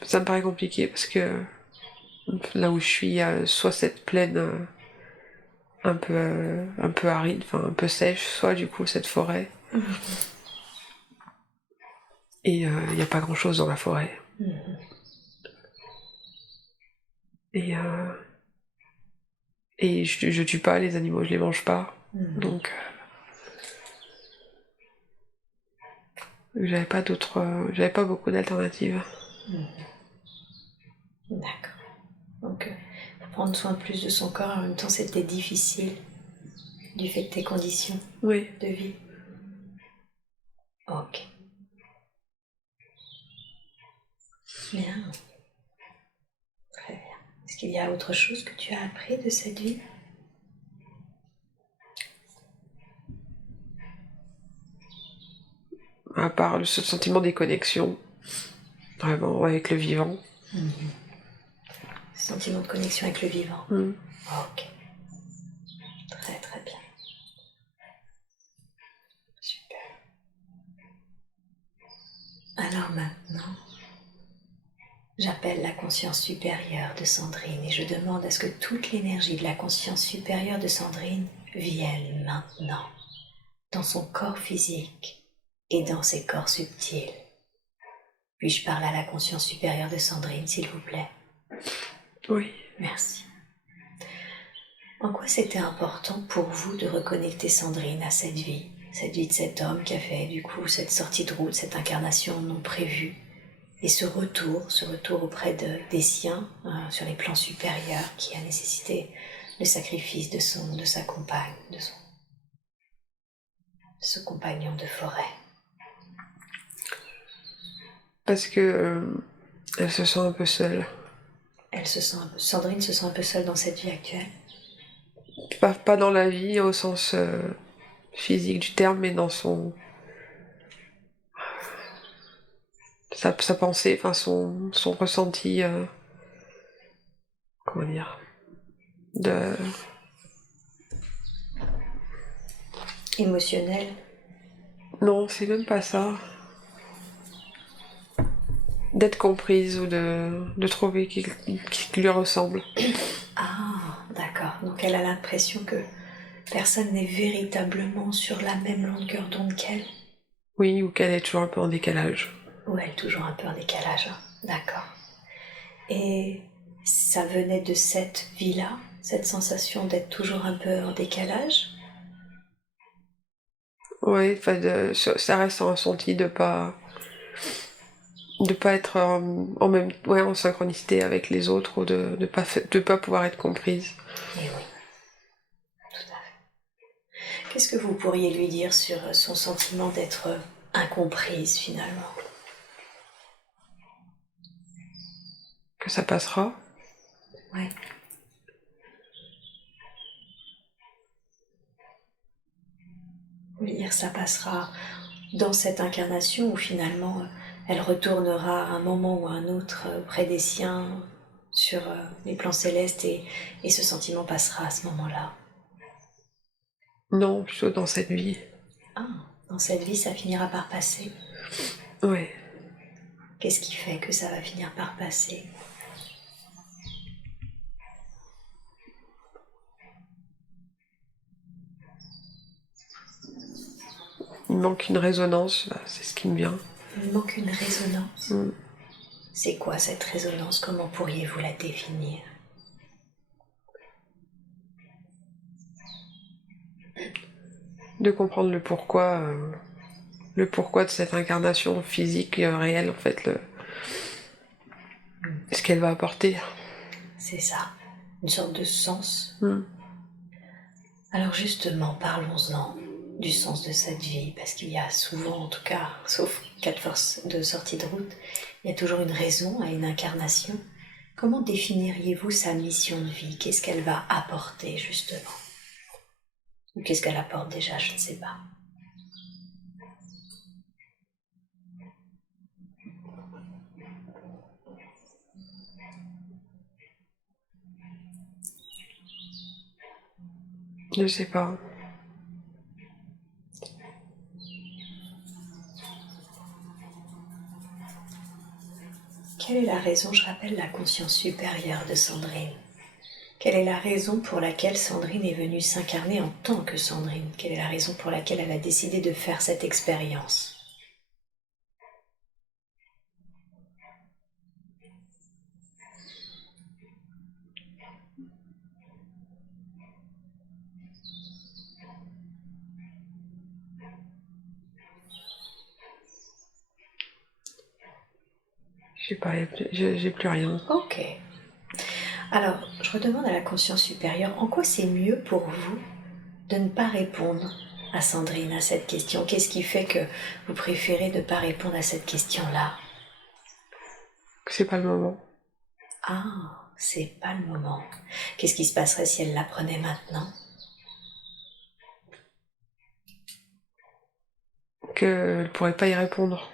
Ça me paraît compliqué parce que là où je suis, il y a soit cette plaine un peu aride, enfin un peu sèche, soit du coup cette forêt. Et il n'y a pas grand chose dans la forêt. Et je tue pas les animaux, je les mange pas. Donc j'avais pas beaucoup d'alternatives. D'accord. Donc, prendre soin plus de son corps, en même temps c'était difficile du fait de tes conditions de vie. Ok. Bien. Très bien. Est-ce qu'il y a autre chose que tu as appris de cette vie? part ce sentiment des connexions, vraiment, avec le vivant. Sentiment de connexion avec le vivant. Ok. Très très bien. Super. Alors maintenant, j'appelle la conscience supérieure de Sandrine et je demande à ce que toute l'énergie de la conscience supérieure de Sandrine vienne maintenant dans son corps physique et dans ses corps subtils. Puis-je parler à la conscience supérieure de Sandrine, s'il vous plaît? Oui. Merci. En quoi c'était important pour vous de reconnecter Sandrine à cette vie de cet homme qui a fait du coup cette sortie de route, cette incarnation non prévue, et ce retour auprès des siens sur les plans supérieurs qui a nécessité le sacrifice de sa compagne, de ce compagnon de forêt? Parce que elle se sent un peu seule. Sandrine se sent un peu seule dans cette vie actuelle? Pas dans la vie au sens physique du terme, mais dans sa pensée, enfin son ressenti, comment dire, de... Émotionnel? Non, c'est même pas ça. D'être comprise ou de trouver qui lui ressemble. Ah, d'accord. Donc elle a l'impression que personne n'est véritablement sur la même longueur d'onde qu'elle? Oui, ou qu'elle est toujours un peu en décalage. Ou elle est toujours un peu en décalage, d'accord. Et ça venait de cette vie-là, cette sensation d'être toujours un peu en décalage? Oui, ça reste un ressenti de pas être en synchronicité avec les autres ou de pas pouvoir être comprise. Eh oui, tout à fait. Qu'est-ce que vous pourriez lui dire sur son sentiment d'être incomprise finalement? Que ça passera. Ouais. Vous voulez dire ça passera dans cette incarnation où finalement elle retournera à un moment ou à un autre près des siens sur les plans célestes et ce sentiment passera à ce moment-là? Non, plutôt dans cette vie. Ah, dans cette vie ça finira par passer. Ouais. Qu'est-ce qui fait que ça va finir par passer? Il manque une résonance, c'est ce qui me vient. Il manque une résonance. C'est quoi cette résonance? Comment pourriez-vous la définir? De comprendre le pourquoi de cette incarnation physique réelle, en fait, ce qu'elle va apporter. C'est ça, une sorte de sens. Alors justement, parlons-en du sens de cette vie, parce qu'il y a souvent, en tout cas, sauf cas de force de sortie de route, il y a toujours une raison à une incarnation. Comment définiriez-vous sa mission de vie? Qu'est-ce qu'elle va apporter justement? Ou qu'est-ce qu'elle apporte déjà? Je ne sais pas. Je sais pas. Quelle est la raison? Je rappelle la conscience supérieure de Sandrine. Quelle est la raison pour laquelle Sandrine est venue s'incarner en tant que Sandrine? Quelle est la raison pour laquelle elle a décidé de faire cette expérience? Je sais pas, j'ai plus rien. Ok. Alors, je redemande à la conscience supérieure, en quoi c'est mieux pour vous de ne pas répondre à Sandrine à cette question? Qu'est-ce qui fait que vous préférez ne pas répondre à cette question-là? C'est pas le moment. Ah, c'est pas le moment. Qu'est-ce qui se passerait si elle l'apprenait maintenant? qu'elle ne pourrait pas y répondre.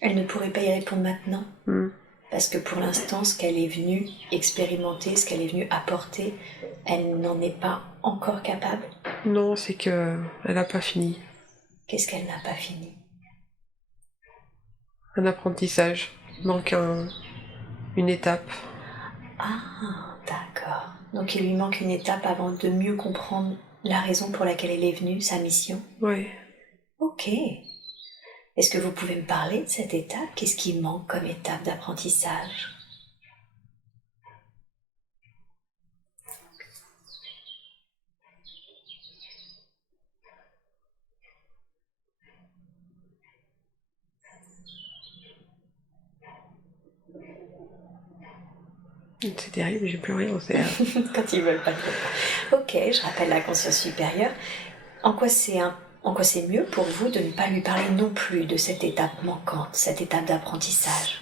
Elle ne pourrait pas y répondre maintenant parce que pour l'instant, ce qu'elle est venue expérimenter, ce qu'elle est venue apporter, elle n'en est pas encore capable. Non, c'est qu'elle n'a pas fini. Qu'est-ce qu'elle n'a pas fini? Un apprentissage. Il manque une étape. Ah, d'accord. Donc il lui manque une étape avant de mieux comprendre la raison pour laquelle elle est venue, sa mission. Oui. Ok. Est-ce que vous pouvez me parler de cette étape? Qu'est-ce qui manque comme étape d'apprentissage? C'est terrible, j'ai plus rien. Quand ils veulent pas trop. Ok, je rappelle la conscience supérieure. En quoi c'est mieux pour vous de ne pas lui parler non plus de cette étape manquante, cette étape d'apprentissage?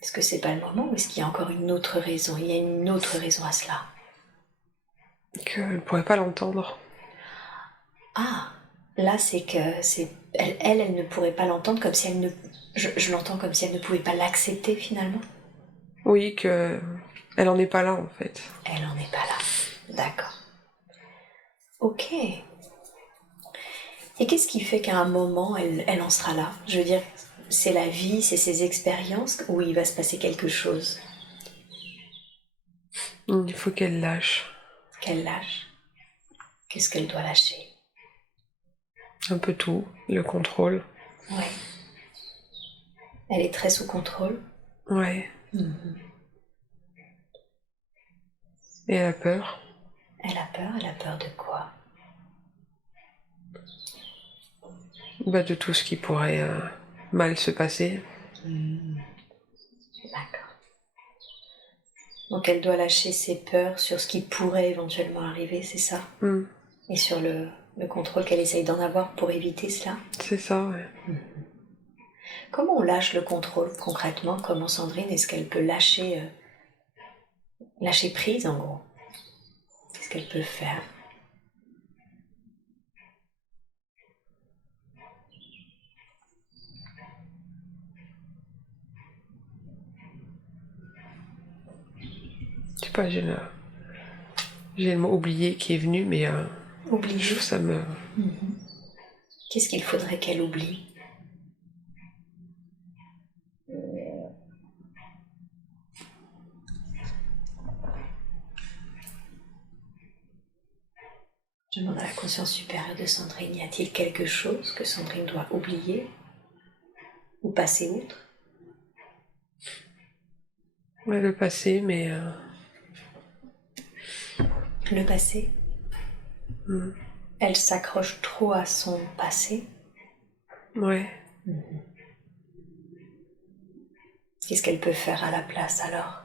Est-ce que c'est pas le moment ou est-ce qu'il y a encore une autre raison? Il y a une autre raison à cela. Qu'elle ne pourrait pas l'entendre. Ah, là c'est que elle ne pourrait pas l'entendre comme si elle ne... Je l'entends comme si elle ne pouvait pas l'accepter finalement. Oui, que elle en est pas là en fait. Elle en est pas là. D'accord. Ok. Et qu'est-ce qui fait qu'à un moment elle en sera là? Je veux dire, c'est la vie, c'est ses expériences où il va se passer quelque chose. Il faut qu'elle lâche. Qu'elle lâche. Qu'est-ce qu'elle doit lâcher? Un peu tout, le contrôle. Ouais. Elle est très sous contrôle. Ouais. Et elle a peur. Elle a peur de quoi? De tout ce qui pourrait mal se passer. D'accord. Donc elle doit lâcher ses peurs sur ce qui pourrait éventuellement arriver, c'est ça? Et sur le contrôle qu'elle essaye d'en avoir pour éviter cela? C'est ça, ouais. Comment on lâche le contrôle concrètement? Comment Sandrine, est-ce qu'elle peut lâcher prise en gros? Qu'est-ce qu'elle peut faire? Je sais pas, j'ai le mot oublié qui est venu, mais Oublier. ça me... Qu'est-ce qu'il faudrait qu'elle oublie? Je demande à la conscience supérieure de Sandrine, y a-t-il quelque chose que Sandrine doit oublier ou passer outre? Ouais, le passé, mais... Le passé? Elle s'accroche trop à son passé? Ouais. Qu'est-ce qu'elle peut faire à la place alors?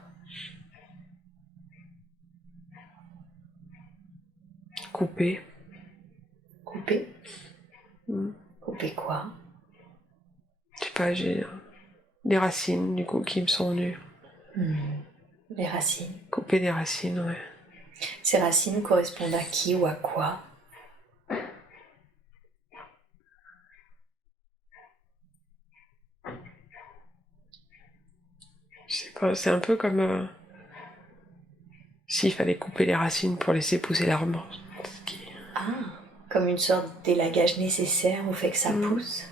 Couper. Couper? Couper quoi? Je sais pas, j'ai des racines, du coup, qui me sont venues. Les racines. Couper des racines, ouais. Ces racines correspondent à qui ou à quoi? Je sais pas, c'est un peu comme... s'il fallait couper les racines pour laisser pousser l'arbre. Ah, comme une sorte d'élagage nécessaire au fait que ça pousse?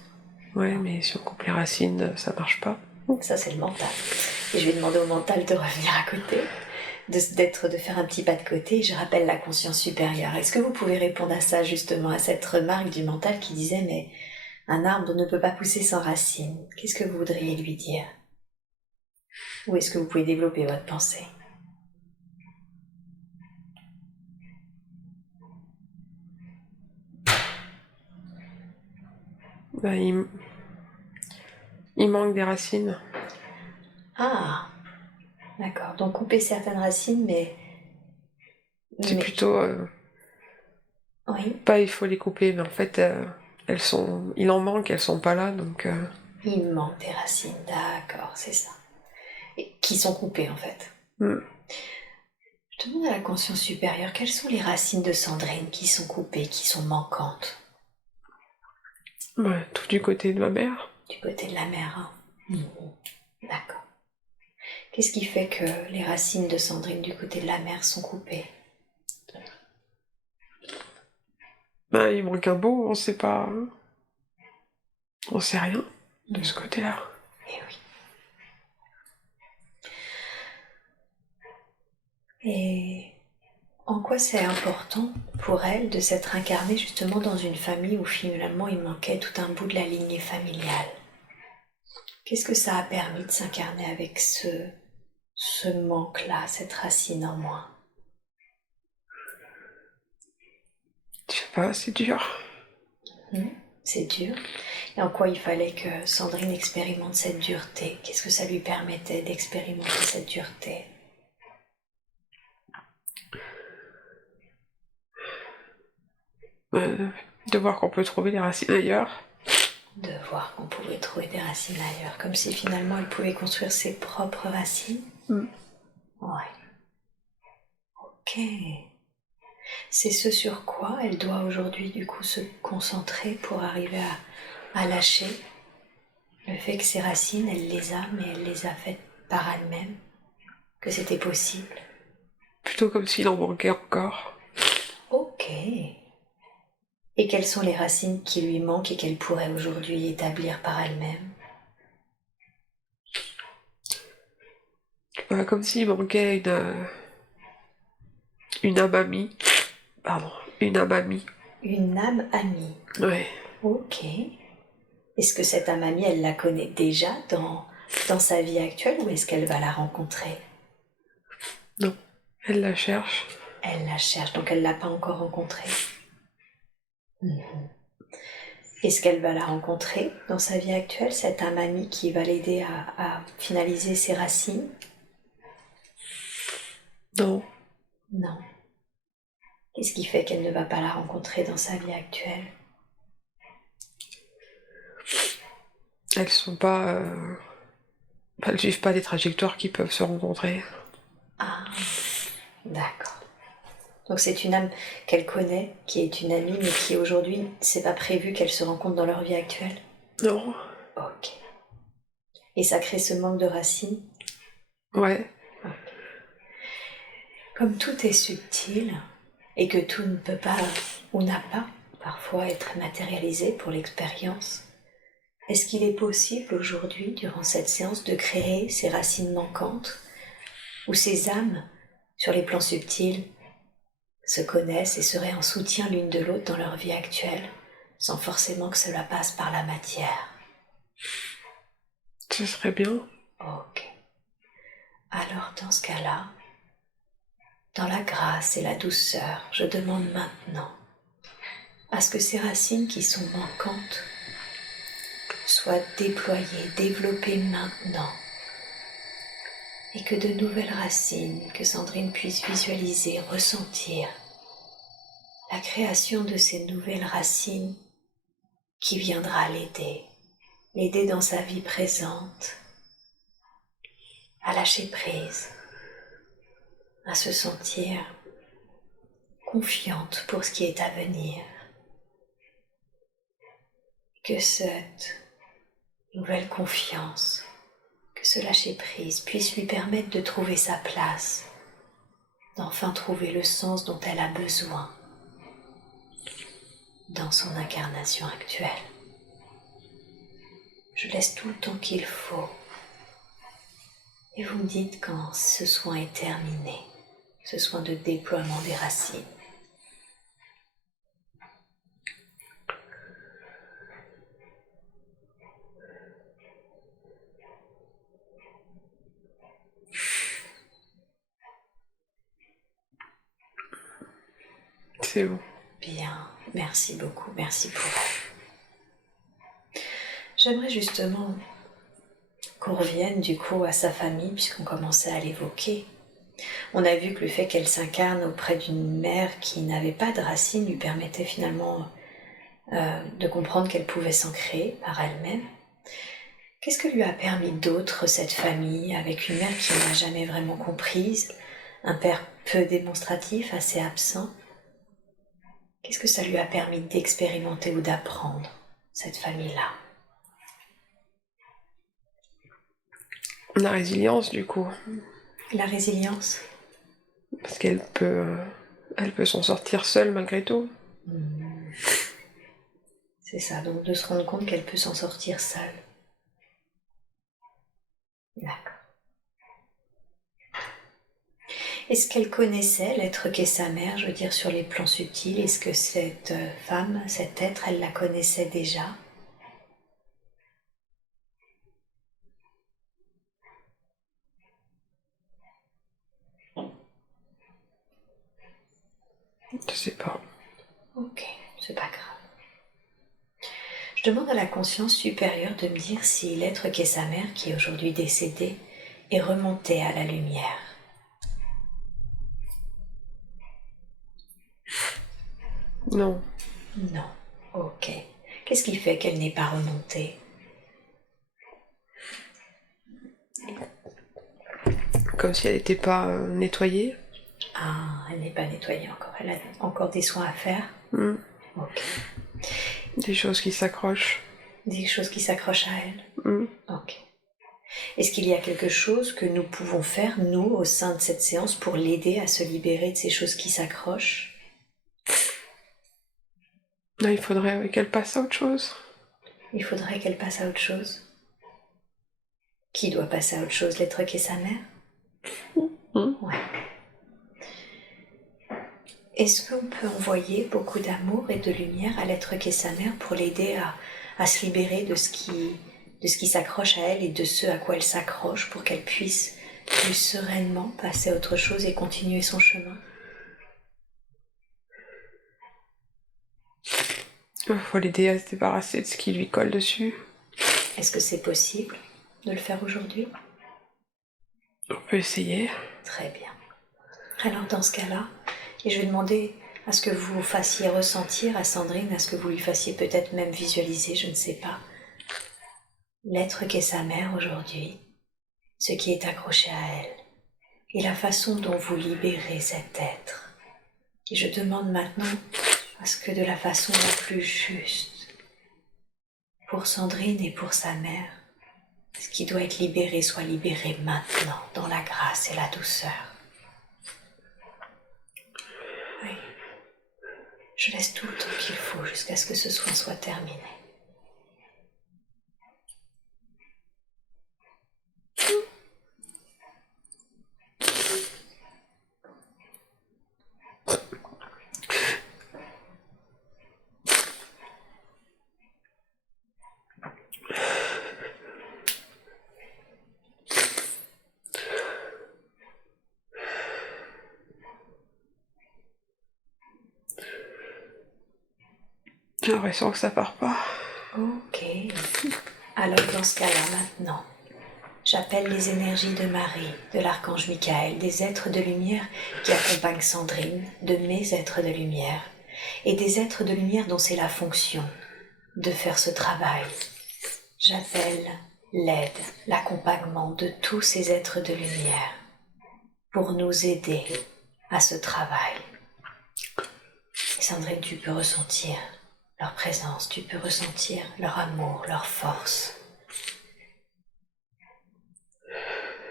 Ouais, mais si on coupe les racines, ça marche pas. Ça, c'est le mental. Et je vais demander au mental de revenir à côté, de faire un petit pas de côté. Et je rappelle la conscience supérieure. Est-ce que vous pouvez répondre à ça, justement, à cette remarque du mental qui disait « Mais un arbre ne peut pas pousser sans racines ». Qu'est-ce que vous voudriez lui dire? Ou est-ce que vous pouvez développer votre pensée? Il manque des racines. Ah, d'accord. Donc couper certaines racines, mais... C'est plutôt... Oui. Pas il faut les couper, mais en fait, elles sont... Il en manque, elles sont pas là, donc... Il manque des racines, d'accord, c'est ça. Et qui sont coupées, en fait. Je Demande à la conscience supérieure quelles sont les racines de Sandrine qui sont coupées, qui sont manquantes. Ouais, tout du côté de ma mère. Du côté de la mère, hein. D'accord. Qu'est-ce qui fait que les racines de Sandrine du côté de la mère sont coupées? Il manque un bout, on sait pas. On sait rien de ce côté-là. Eh oui. Et en quoi c'est important pour elle de s'être incarnée justement dans une famille où finalement il manquait tout un bout de la lignée familiale? Qu'est-ce que ça a permis de s'incarner avec ce manque-là, cette racine en moins? Je sais pas, c'est dur. C'est dur. Et en quoi il fallait que Sandrine expérimente cette dureté? Qu'est-ce que ça lui permettait d'expérimenter cette dureté? De voir qu'on peut trouver les racines ailleurs. De voir qu'on pouvait trouver des racines ailleurs, comme si finalement elle pouvait construire ses propres racines. Ouais. Ok. C'est ce sur quoi elle doit aujourd'hui du coup se concentrer pour arriver à lâcher le fait que ses racines, elle les a, mais elle les a faites par elle-même, que c'était possible. Plutôt comme s'il en manquait encore. Ok. Et quelles sont les racines qui lui manquent et qu'elle pourrait aujourd'hui établir par elle-même? Comme s'il manquait une âme amie. Pardon, une âme amie. Une âme amie. Ouais. Ok. Est-ce que cette âme amie, elle la connaît déjà dans sa vie actuelle ou est-ce qu'elle va la rencontrer? Non, elle la cherche. Elle la cherche, donc elle ne l'a pas encore rencontrée. Est-ce qu'elle va la rencontrer dans sa vie actuelle, cette âme amie qui va l'aider à finaliser ses racines? Non. Non. Qu'est-ce qui fait qu'elle ne va pas la rencontrer dans sa vie actuelle? Elles sont pas... Elles suivent pas des trajectoires qui peuvent se rencontrer. Ah, d'accord. Donc c'est une âme qu'elle connaît, qui est une amie, mais qui aujourd'hui, c'est pas prévu qu'elle se rencontre dans leur vie actuelle? Non. Ok. Et ça crée ce manque de racines? Ouais. Okay. Comme tout est subtil, et que tout ne peut pas, ou n'a pas, parfois être matérialisé pour l'expérience, est-ce qu'il est possible aujourd'hui, durant cette séance, de créer ces racines manquantes, où ces âmes, sur les plans subtils, se connaissent et seraient en soutien l'une de l'autre dans leur vie actuelle, sans forcément que cela passe par la matière? Ce serait bien. Ok. Alors dans ce cas-là, dans la grâce et la douceur, je demande maintenant à ce que ces racines qui sont manquantes soient déployées, développées maintenant, et que de nouvelles racines, que Sandrine puisse visualiser, ressentir la création de ces nouvelles racines qui viendra l'aider dans sa vie présente, à lâcher prise, à se sentir confiante pour ce qui est à venir. Que cette nouvelle confiance, que ce lâcher prise puisse lui permettre de trouver sa place, d'enfin trouver le sens dont elle a besoin dans son incarnation actuelle. Je laisse tout le temps qu'il faut et vous me dites quand ce soin est terminé, ce soin de déploiement des racines. C'est bon. Bien, merci beaucoup, merci pour elle. J'aimerais justement qu'on revienne du coup à sa famille, puisqu'on commençait à l'évoquer. On a vu que le fait qu'elle s'incarne auprès d'une mère qui n'avait pas de racines lui permettait finalement de comprendre qu'elle pouvait s'en créer par elle-même. Qu'est-ce que lui a permis d'autre cette famille, avec une mère qui n'a jamais vraiment comprise, Un père peu démonstratif, assez absent. Qu'est-ce que ça lui a permis d'expérimenter ou d'apprendre, cette famille-là? La résilience, du coup. La résilience? Parce qu'elle peut, elle peut s'en sortir seule malgré tout. C'est ça, donc de se rendre compte qu'elle peut s'en sortir seule. D'accord. Est-ce qu'elle connaissait l'être qu'est sa mère, je veux dire sur les plans subtils? Est-ce que cette femme, cet être, elle la connaissait déjà? Je sais pas. Ok, c'est pas grave. Je demande à la conscience supérieure de me dire si l'être qu'est sa mère, qui est aujourd'hui décédée, est remonté à la lumière. Non. Non. Ok. Qu'est-ce qui fait qu'elle n'est pas remontée? Comme si elle n'était pas nettoyée. Ah, elle n'est pas nettoyée encore. Elle a encore des soins à faire. Ok. Des choses qui s'accrochent. Des choses qui s'accrochent à elle. Ok. Est-ce qu'il y a quelque chose que nous pouvons faire, nous, au sein de cette séance, pour l'aider à se libérer de ces choses qui s'accrochent? Là, il faudrait qu'elle passe à autre chose. Il faudrait qu'elle passe à autre chose. Qui doit passer à autre chose? L'être qui est sa mère? Ouais. Est-ce qu'on peut envoyer beaucoup d'amour et de lumière à l'être qui est sa mère pour l'aider à se libérer de ce qui s'accroche à elle et de ce à quoi elle s'accroche pour qu'elle puisse plus sereinement passer à autre chose et continuer son chemin? Il faut l'aider à se débarrasser de ce qui lui colle dessus. Est-ce que c'est possible de le faire aujourd'hui? On peut essayer. Très bien. Alors dans ce cas-là, et je vais demander à ce que vous fassiez ressentir à Sandrine, à ce que vous lui fassiez peut-être même visualiser, je ne sais pas, l'être qu'est sa mère aujourd'hui, ce qui est accroché à elle, et la façon dont vous libérez cet être. Et je demande maintenant à ce que de la façon la plus juste, pour Sandrine et pour sa mère, ce qui doit être libéré soit libéré maintenant, dans la grâce et la douceur. Oui. Je laisse tout le temps qu'il faut jusqu'à ce que ce soin soit terminé. J'ai l'impression que ça part pas. Ok. Alors dans ce cas-là, maintenant, j'appelle les énergies de Marie, de l'archange Michael, des êtres de lumière qui accompagnent Sandrine, de mes êtres de lumière, et des êtres de lumière dont c'est la fonction de faire ce travail. J'appelle l'aide, l'accompagnement de tous ces êtres de lumière pour nous aider à ce travail. Et Sandrine, tu peux ressentir leur présence, tu peux ressentir leur amour, leur force.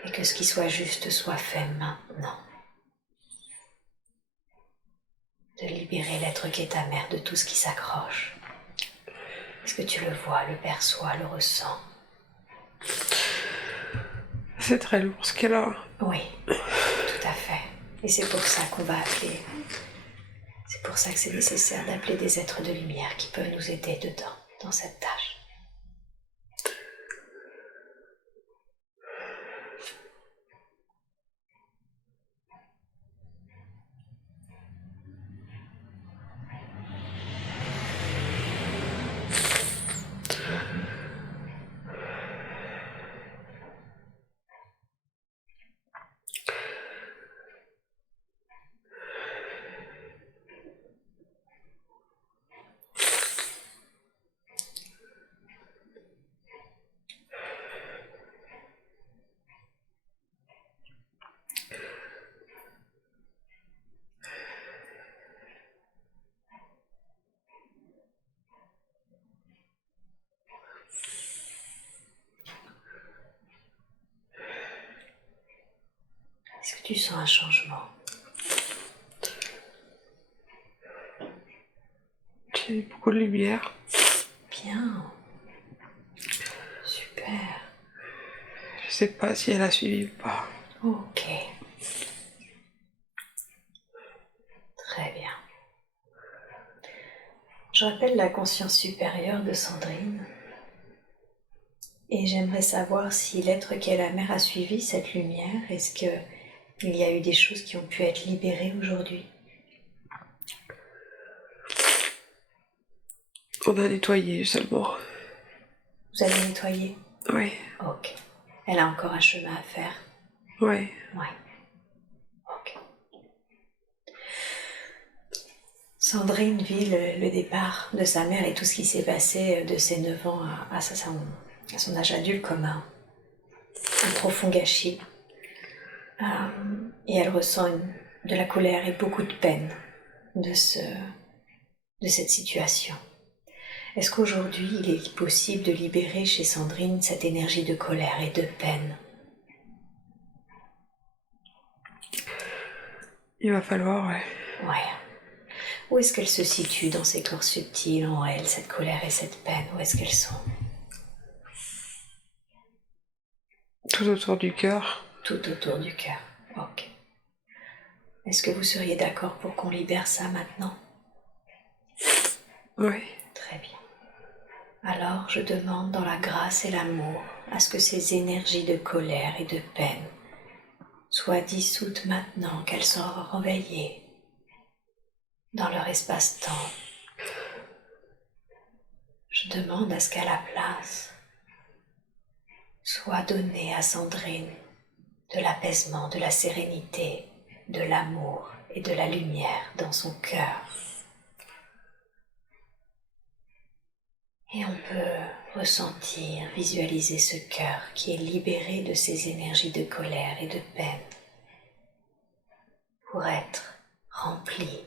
Et que ce qui soit juste soit fait maintenant. De libérer l'être qui est ta mère de tout ce qui s'accroche. Est-ce que tu le vois, le perçois, le ressens? C'est très lourd ce qu'elle a. Oui, tout à fait. Et c'est pour ça qu'on va appeler. C'est pour ça que c'est nécessaire d'appeler des êtres de lumière qui peuvent nous aider dedans, dans cette tâche. Est-ce que tu sens un changement? J'ai beaucoup de lumière. Bien. Super. Je sais pas si elle a suivi ou pas. Ok. Très bien. Je rappelle la conscience supérieure de Sandrine. Et j'aimerais savoir si l'être qu'est la mère a suivi cette lumière. Est-ce qu'il y a eu des choses qui ont pu être libérées aujourd'hui? On a nettoyé seulement. Vous allez nettoyer? Oui. Ok. Elle a encore un chemin à faire? Oui. Oui. Ok. Sandrine vit le départ de sa mère et tout ce qui s'est passé de ses 9 ans à son âge adulte comme un profond gâchis. Et elle ressent de la colère et beaucoup de peine de cette situation. Est-ce qu'aujourd'hui, il est possible de libérer chez Sandrine cette énergie de colère et de peine? Il va falloir, Ouais. Où est-ce qu'elles se situent dans ces corps subtils en elle, cette colère et cette peine? Où est-ce qu'elles sont? Tout autour du cœur. Tout autour du cœur. Ok. Est-ce que vous seriez d'accord pour qu'on libère ça maintenant? Oui. Très bien. Alors, je demande dans la grâce et l'amour à ce que ces énergies de colère et de peine soient dissoutes maintenant qu'elles sont réveillées dans leur espace-temps. Je demande à ce qu'à la place soit donné à Sandrine de l'apaisement, de la sérénité, de l'amour et de la lumière dans son cœur. Et on peut ressentir, visualiser ce cœur qui est libéré de ces énergies de colère et de peine pour être rempli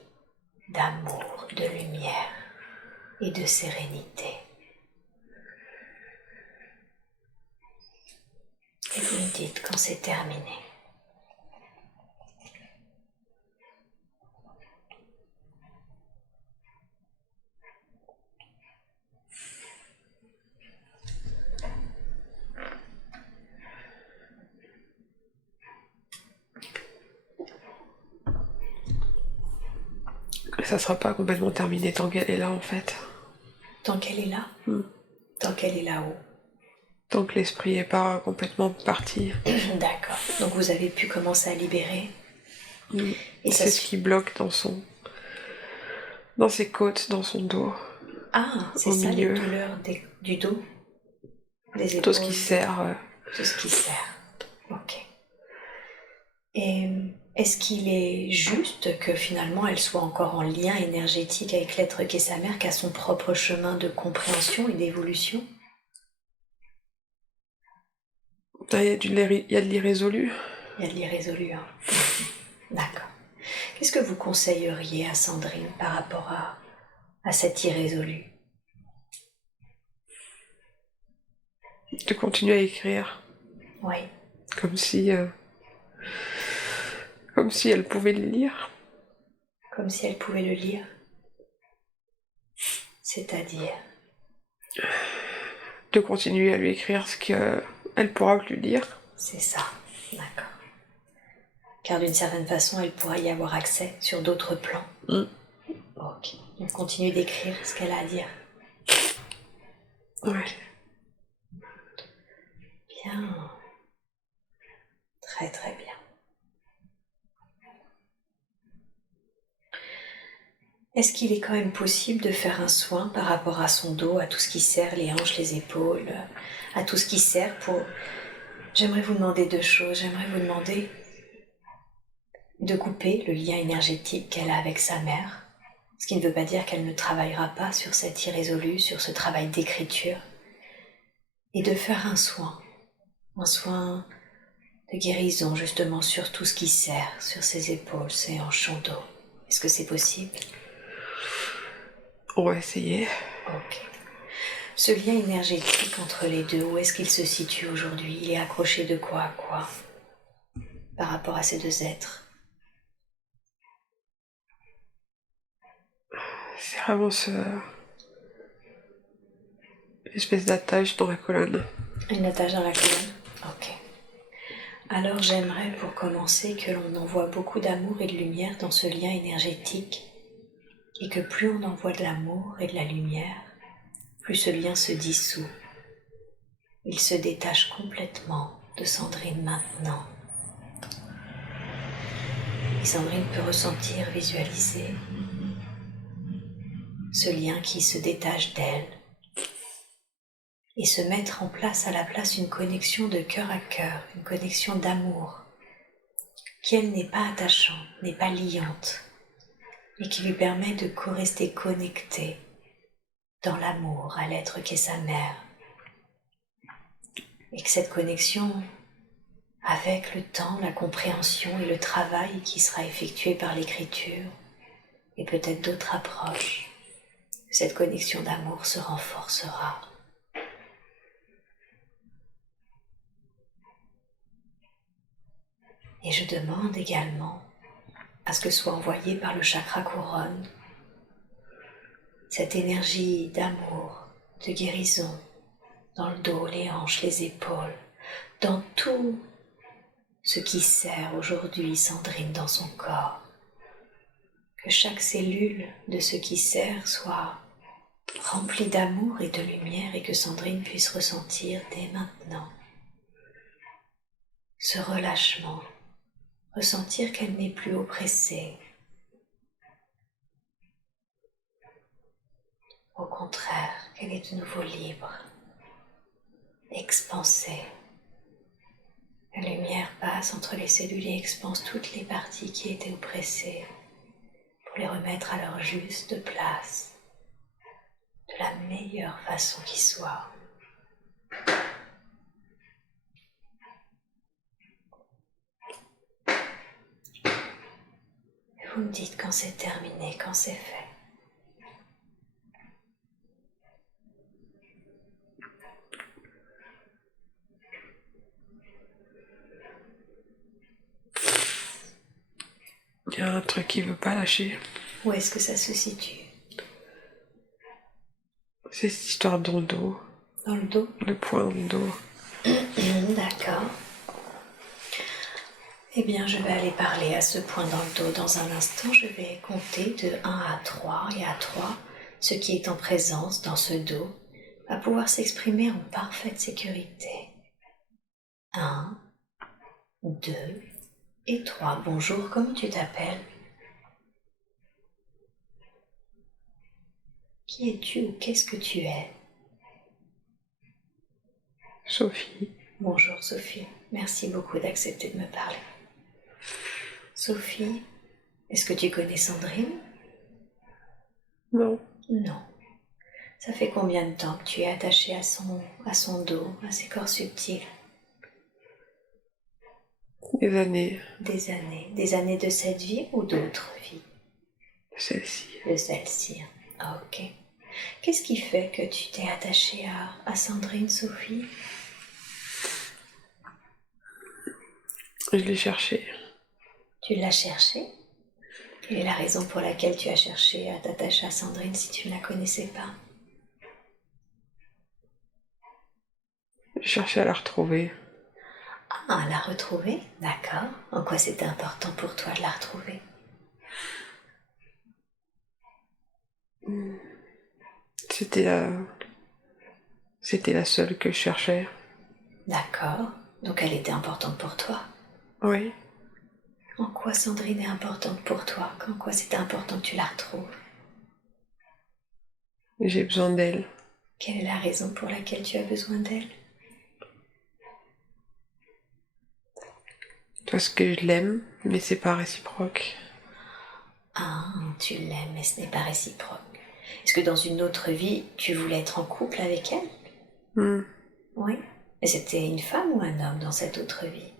d'amour, de lumière et de sérénité. Et vous me dites quand c'est terminé. Ça sera pas complètement terminé tant qu'elle est là en fait. Tant qu'elle est là? Tant qu'elle est là-haut? Tant que l'esprit est pas complètement parti. D'accord. Donc vous avez pu commencer à libérer. Et c'est ce qui bloque dans ses côtes, dans son dos. Ah, c'est ça milieu. Les douleurs du dos, des épaules. Tout ce qui serre. Tout ce qui serre. Ok. Et est-ce qu'il est juste que finalement elle soit encore en lien énergétique avec l'être qu'est sa mère, qui a son propre chemin de compréhension et d'évolution? Il y a de l'irrésolu. Il y a de l'irrésolu, hein. D'accord. Qu'est-ce que vous conseilleriez à Sandrine par rapport à cet irrésolu? De continuer à écrire. Oui. Comme si elle pouvait le lire. Comme si elle pouvait le lire. C'est-à-dire? De continuer à lui écrire ce qu'elle pourra lui lire. C'est ça, d'accord. Car d'une certaine façon, elle pourra y avoir accès sur d'autres plans. Ok. Donc continue d'écrire ce qu'elle a à dire. Ouais. Bien. Très très bien. Est-ce qu'il est quand même possible de faire un soin par rapport à son dos, à tout ce qui serre les hanches, les épaules, à tout ce qui serre pour... J'aimerais vous demander 2 choses. J'aimerais vous demander de couper le lien énergétique qu'elle a avec sa mère, ce qui ne veut pas dire qu'elle ne travaillera pas sur cet irrésolu, sur ce travail d'écriture, et de faire un soin de guérison justement sur tout ce qui serre, sur ses épaules, ses hanches, son dos. Est-ce que c'est possible? On va essayer. Ok. Ce lien énergétique entre les deux, où est-ce qu'il se situe aujourd'hui? Il est accroché de quoi à quoi? par rapport à ces deux êtres? C'est vraiment une espèce d'attache dans la colonne. Une attache dans la colonne? Ok. Alors j'aimerais pour commencer que l'on envoie beaucoup d'amour et de lumière dans ce lien énergétique et que plus on envoie de l'amour et de la lumière, plus ce lien se dissout. Il se détache complètement de Sandrine maintenant. Et Sandrine peut ressentir, visualiser ce lien qui se détache d'elle et se mettre en place à la place une connexion de cœur à cœur, une connexion d'amour qui elle n'est pas attachante, n'est pas liante, et qui lui permet de rester connectée dans l'amour à l'être qu'est sa mère. Et que cette connexion, avec le temps, la compréhension et le travail qui sera effectué par l'écriture, et peut-être d'autres approches, cette connexion d'amour se renforcera. Et je demande également à ce que soit envoyé par le chakra couronne cette énergie d'amour, de guérison, dans le dos, les hanches, les épaules, dans tout ce qui sert aujourd'hui Sandrine dans son corps. Que chaque cellule de ce qui sert soit remplie d'amour et de lumière et que Sandrine puisse ressentir dès maintenant ce relâchement, ressentir qu'elle n'est plus oppressée. Au contraire, qu'elle est de nouveau libre, expansée. La lumière passe entre les cellules et expanse toutes les parties qui étaient oppressées pour les remettre à leur juste place, de la meilleure façon qui soit. Et vous me dites quand c'est terminé, quand c'est fait. Il y a un truc qui veut pas lâcher. Où est-ce que ça se situe? C'est cette histoire dans le dos. Dans le dos? Le point dans le dos. D'accord. Eh bien, je vais aller parler à ce point dans le dos dans un instant. Je vais compter de 1 à 3 et à 3, ce qui est en présence dans ce dos va pouvoir s'exprimer en parfaite sécurité. 1, 2 et 3. Bonjour, comment tu t'appelles? Qui es-tu ou qu'est-ce que tu es? Sophie. Bonjour Sophie, merci beaucoup d'accepter de me parler. Sophie, est-ce que tu connais Sandrine? Non. Non. Ça fait combien de temps que tu es attachée à son dos, à ses corps subtils? Des années. Des années. Des années de cette vie ou d'autres vies? Celle-ci. De celle-ci. Ok. Qu'est-ce qui fait que tu t'es attachée à Sandrine, Sophie? Je l'ai cherchée. Tu l'as cherchée? Quelle est la raison pour laquelle tu as cherché à t'attacher à Sandrine si tu ne la connaissais pas? J'ai cherché à la retrouver. Ah, la retrouver? D'accord. En quoi c'était important pour toi de la retrouver? C'était la seule que je cherchais. D'accord. Donc elle était importante pour toi. Oui. En quoi Sandrine est importante pour toi? En quoi c'était important que tu la retrouves? J'ai besoin d'elle. Quelle est la raison pour laquelle tu as besoin d'elle? Parce que je l'aime, mais c'est pas réciproque. Ah, tu l'aimes, mais ce n'est pas réciproque. Est-ce que dans une autre vie, tu voulais être en couple avec elle? Oui. Mais c'était une femme ou un homme dans cette autre vie?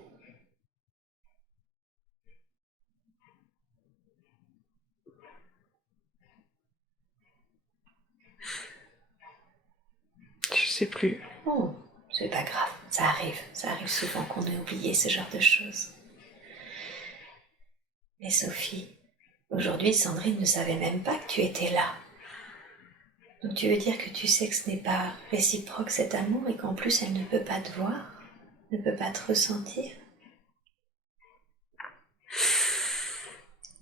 Je sais plus. Oh, c'est pas grave, ça arrive souvent qu'on ait oublié ce genre de choses. Mais Sophie, aujourd'hui, Sandrine ne savait même pas que tu étais là. Donc tu veux dire que tu sais que ce n'est pas réciproque cet amour et qu'en plus elle ne peut pas te voir, ne peut pas te ressentir?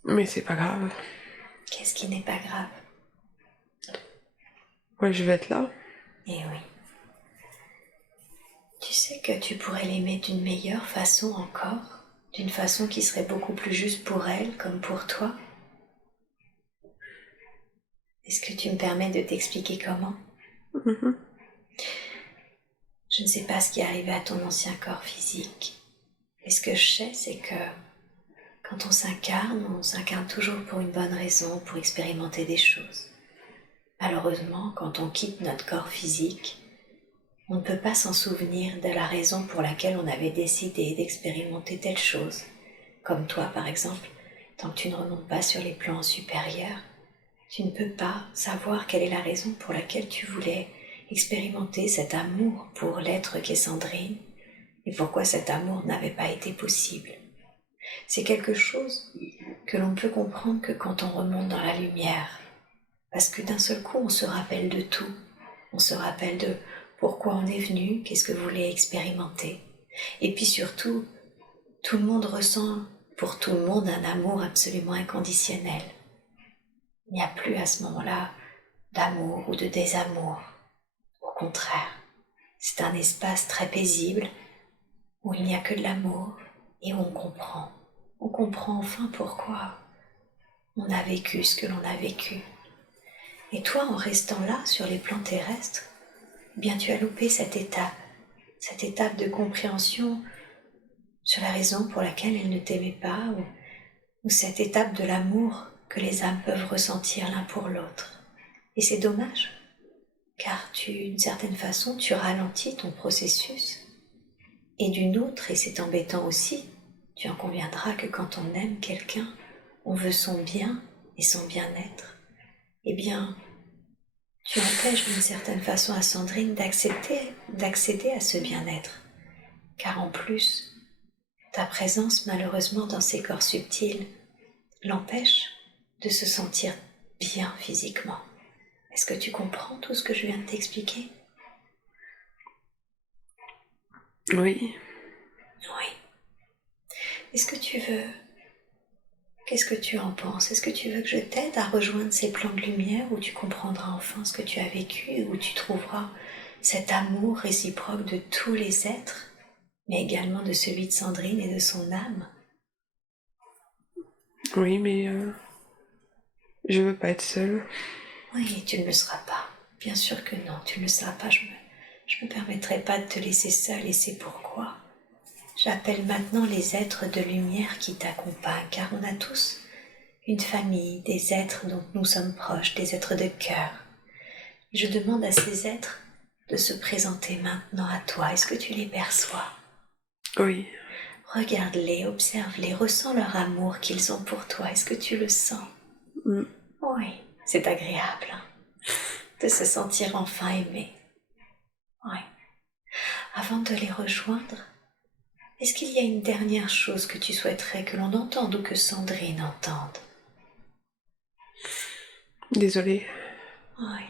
Mais c'est pas grave. Qu'est-ce qui n'est pas grave? Ouais, je vais être là. Eh oui. Tu sais que tu pourrais l'aimer d'une meilleure façon encore, d'une façon qui serait beaucoup plus juste pour elle comme pour toi. Est-ce que tu me permets de t'expliquer comment? Je ne sais pas ce qui est arrivé à ton ancien corps physique. Mais ce que je sais, c'est que quand on s'incarne toujours pour une bonne raison, pour expérimenter des choses. Malheureusement, quand on quitte notre corps physique, on ne peut pas s'en souvenir de la raison pour laquelle on avait décidé d'expérimenter telle chose. Comme toi, par exemple, tant que tu ne remontes pas sur les plans supérieurs, tu ne peux pas savoir quelle est la raison pour laquelle tu voulais expérimenter cet amour pour l'être qu'est Sandrine et pourquoi cet amour n'avait pas été possible. C'est quelque chose que l'on peut comprendre que quand on remonte dans la lumière, parce que d'un seul coup on se rappelle de tout, on se rappelle de pourquoi on est venu, qu'est-ce que vous voulez expérimenter, et puis surtout, tout le monde ressent pour tout le monde un amour absolument inconditionnel. Il n'y a plus à ce moment-là d'amour ou de désamour. Au contraire, c'est un espace très paisible où il n'y a que de l'amour et où on comprend. On comprend enfin pourquoi on a vécu ce que l'on a vécu. Et toi, en restant là, sur les plans terrestres, eh bien tu as loupé cette étape de compréhension sur la raison pour laquelle elle ne t'aimait pas, ou cette étape de l'amour que les âmes peuvent ressentir l'un pour l'autre. Et c'est dommage, car d'une certaine façon, tu ralentis ton processus. Et d'une autre, et c'est embêtant aussi, tu en conviendras que quand on aime quelqu'un, on veut son bien et son bien-être. Eh bien, tu empêches d'une certaine façon à Sandrine d'accéder à ce bien-être. Car en plus, ta présence malheureusement dans ces corps subtils l'empêche de se sentir bien physiquement. Est-ce que tu comprends tout ce que je viens de t'expliquer? Oui. Oui. Est-ce que tu veux... Qu'est-ce que tu en penses? Est-ce que tu veux que je t'aide à rejoindre ces plans de lumière où tu comprendras enfin ce que tu as vécu, où tu trouveras cet amour réciproque de tous les êtres, mais également de celui de Sandrine et de son âme? Oui, mais je veux pas être seule. Oui, tu ne le seras pas. Bien sûr que non, tu ne le seras pas. Je me permettrai pas de te laisser seule et c'est pourquoi j'appelle maintenant les êtres de lumière qui t'accompagnent, car on a tous une famille, des êtres dont nous sommes proches, des êtres de cœur. Et je demande à ces êtres de se présenter maintenant à toi. Est-ce que tu les perçois? Oui. Regarde-les, observe-les, ressens leur amour qu'ils ont pour toi. Est-ce que tu le sens? Oui, c'est agréable de se sentir enfin aimé. Oui. Avant de les rejoindre, est-ce qu'il y a une dernière chose que tu souhaiterais que l'on entende ou que Sandrine entende? Désolée. Oui.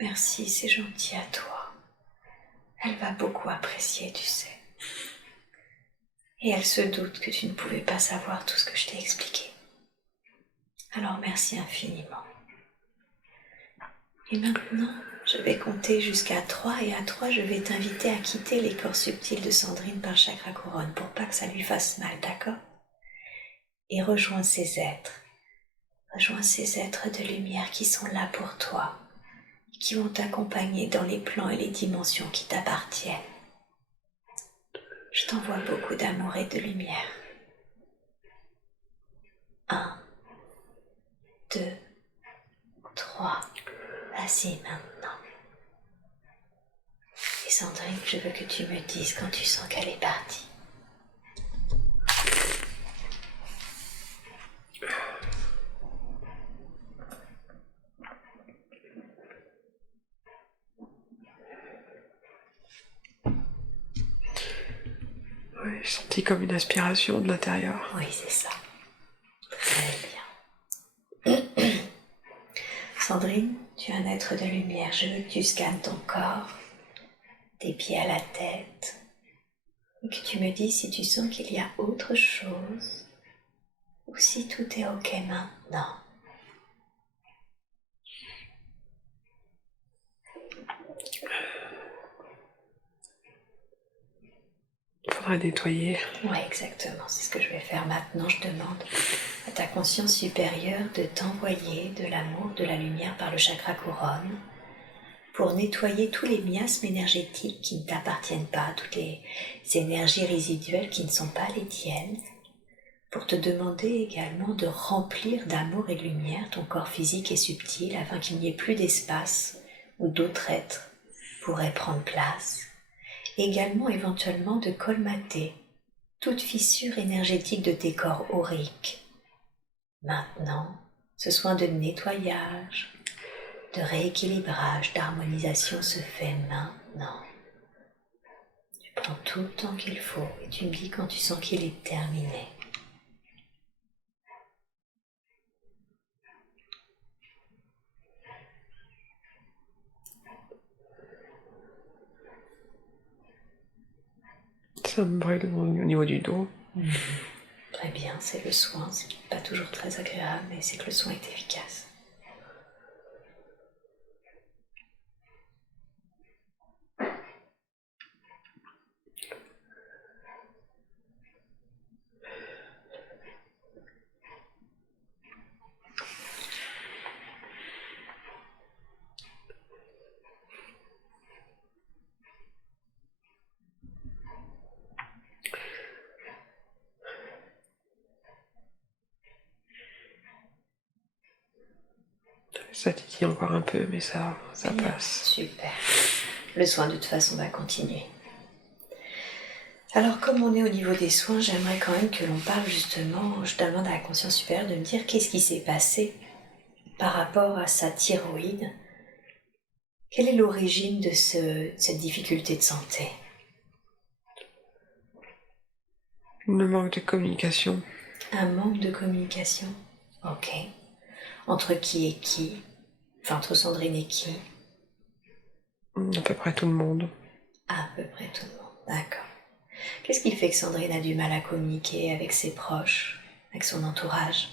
Merci, c'est gentil à toi. Elle va beaucoup apprécier, tu sais. Et elle se doute que tu ne pouvais pas savoir tout ce que je t'ai expliqué. Alors merci infiniment. Et maintenant, je vais compter jusqu'à 3 et à 3, je vais t'inviter à quitter les corps subtils de Sandrine par chakra couronne pour pas que ça lui fasse mal, d'accord? Et rejoins ces êtres. Rejoins ces êtres de lumière qui sont là pour toi, qui vont t'accompagner dans les plans et les dimensions qui t'appartiennent. Je t'envoie beaucoup d'amour et de lumière. 1, 2, 3. Vas-y maintenant. Et Sandrine, je veux que tu me dises quand tu sens qu'elle est partie. Ouais, j'ai senti comme une aspiration de l'intérieur. Oui, c'est ça. Très bien. Sandrine, tu es un être de lumière. Je veux que tu scannes ton corps, tes pieds à la tête, et que tu me dises si tu sens qu'il y a autre chose ou si tout est ok maintenant. Il faudra nettoyer. Oui, exactement. C'est ce que je vais faire maintenant. Je demande à ta conscience supérieure de t'envoyer de l'amour, de la lumière par le chakra couronne pour nettoyer tous les miasmes énergétiques qui ne t'appartiennent pas, toutes les énergies résiduelles qui ne sont pas les tiennes, pour te demander également de remplir d'amour et de lumière ton corps physique et subtil afin qu'il n'y ait plus d'espace où d'autres êtres pourraient prendre place. Également éventuellement de colmater toute fissure énergétique de tes corps auriques. Maintenant, ce soin de nettoyage, de rééquilibrage, d'harmonisation se fait maintenant. Tu prends tout le temps qu'il faut et tu me dis quand tu sens qu'il est terminé. Ça me brûle au niveau du dos. Très bien, c'est le soin, c'est pas toujours très agréable, mais c'est que le soin est efficace. Ça titille encore un peu, mais ça Bien, passe. Super. Le soin de toute façon va continuer. Alors comme on est au niveau des soins, j'aimerais quand même que l'on parle justement, je demande à la conscience supérieure de me dire qu'est-ce qui s'est passé par rapport à sa thyroïde. Quelle est l'origine de cette difficulté de santé? Le manque de communication. Un manque de communication? Ok. Entre qui et qui? Enfin, entre Sandrine et qui? À peu près tout le monde. À peu près tout le monde, d'accord. Qu'est-ce qui fait que Sandrine a du mal à communiquer avec ses proches, avec son entourage?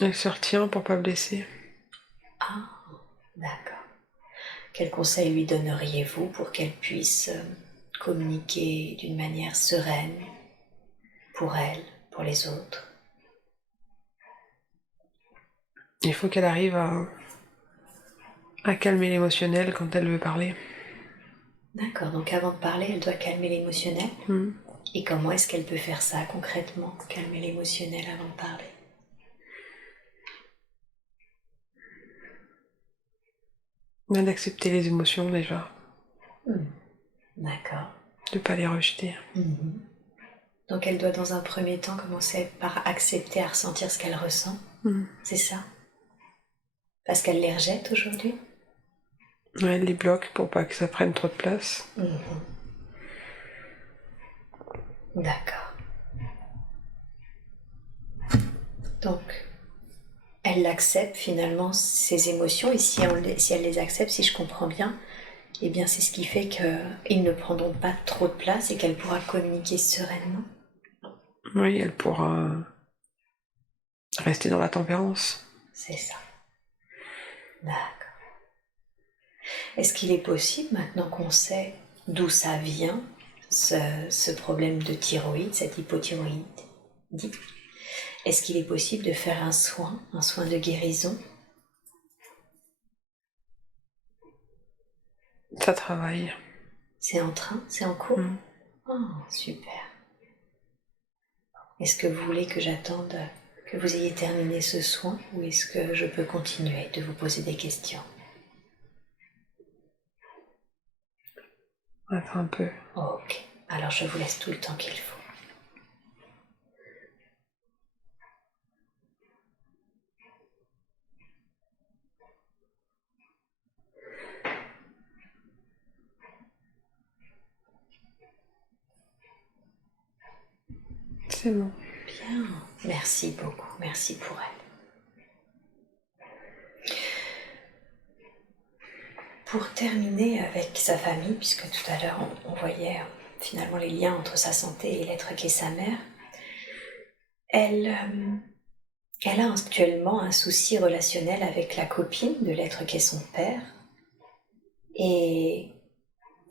Elle se retient pour pas blesser. Ah, d'accord. Quel conseil lui donneriez-vous pour qu'elle puisse communiquer d'une manière sereine pour elle, pour les autres? Il faut qu'elle arrive à calmer l'émotionnel quand elle veut parler. D'accord, donc avant de parler, elle doit calmer l'émotionnel. Et comment est-ce qu'elle peut faire ça concrètement, calmer l'émotionnel avant de parler? D'accepter les émotions déjà. D'accord. De pas les rejeter. Donc elle doit dans un premier temps commencer par accepter à ressentir ce qu'elle ressent. C'est ça? Parce qu'elle les rejette aujourd'hui? Ouais, elle les bloque pour pas que ça prenne trop de place. D'accord. Donc, elle accepte finalement ses émotions et si elle les accepte, si je comprends bien, eh bien c'est ce qui fait qu'ils ne prendront pas trop de place et qu'elle pourra communiquer sereinement. Oui, elle pourra rester dans la tempérance. C'est ça. D'accord. Est-ce qu'il est possible, maintenant qu'on sait d'où ça vient, ce problème de thyroïde, cette hypothyroïdie, est-ce qu'il est possible de faire un soin de guérison? Ça travaille. C'est en train? C'est en cours? Oh, super. Est-ce que vous voulez que j'attende que vous ayez terminé ce soin ou est-ce que je peux continuer de vous poser des questions? Attends un peu. Ok, alors je vous laisse tout le temps qu'il faut. C'est bon. Bien, merci beaucoup, merci pour elle. Pour terminer avec sa famille, puisque tout à l'heure on voyait finalement les liens entre sa santé et l'être qu'est sa mère, elle a actuellement un souci relationnel avec la copine de l'être qu'est son père. Et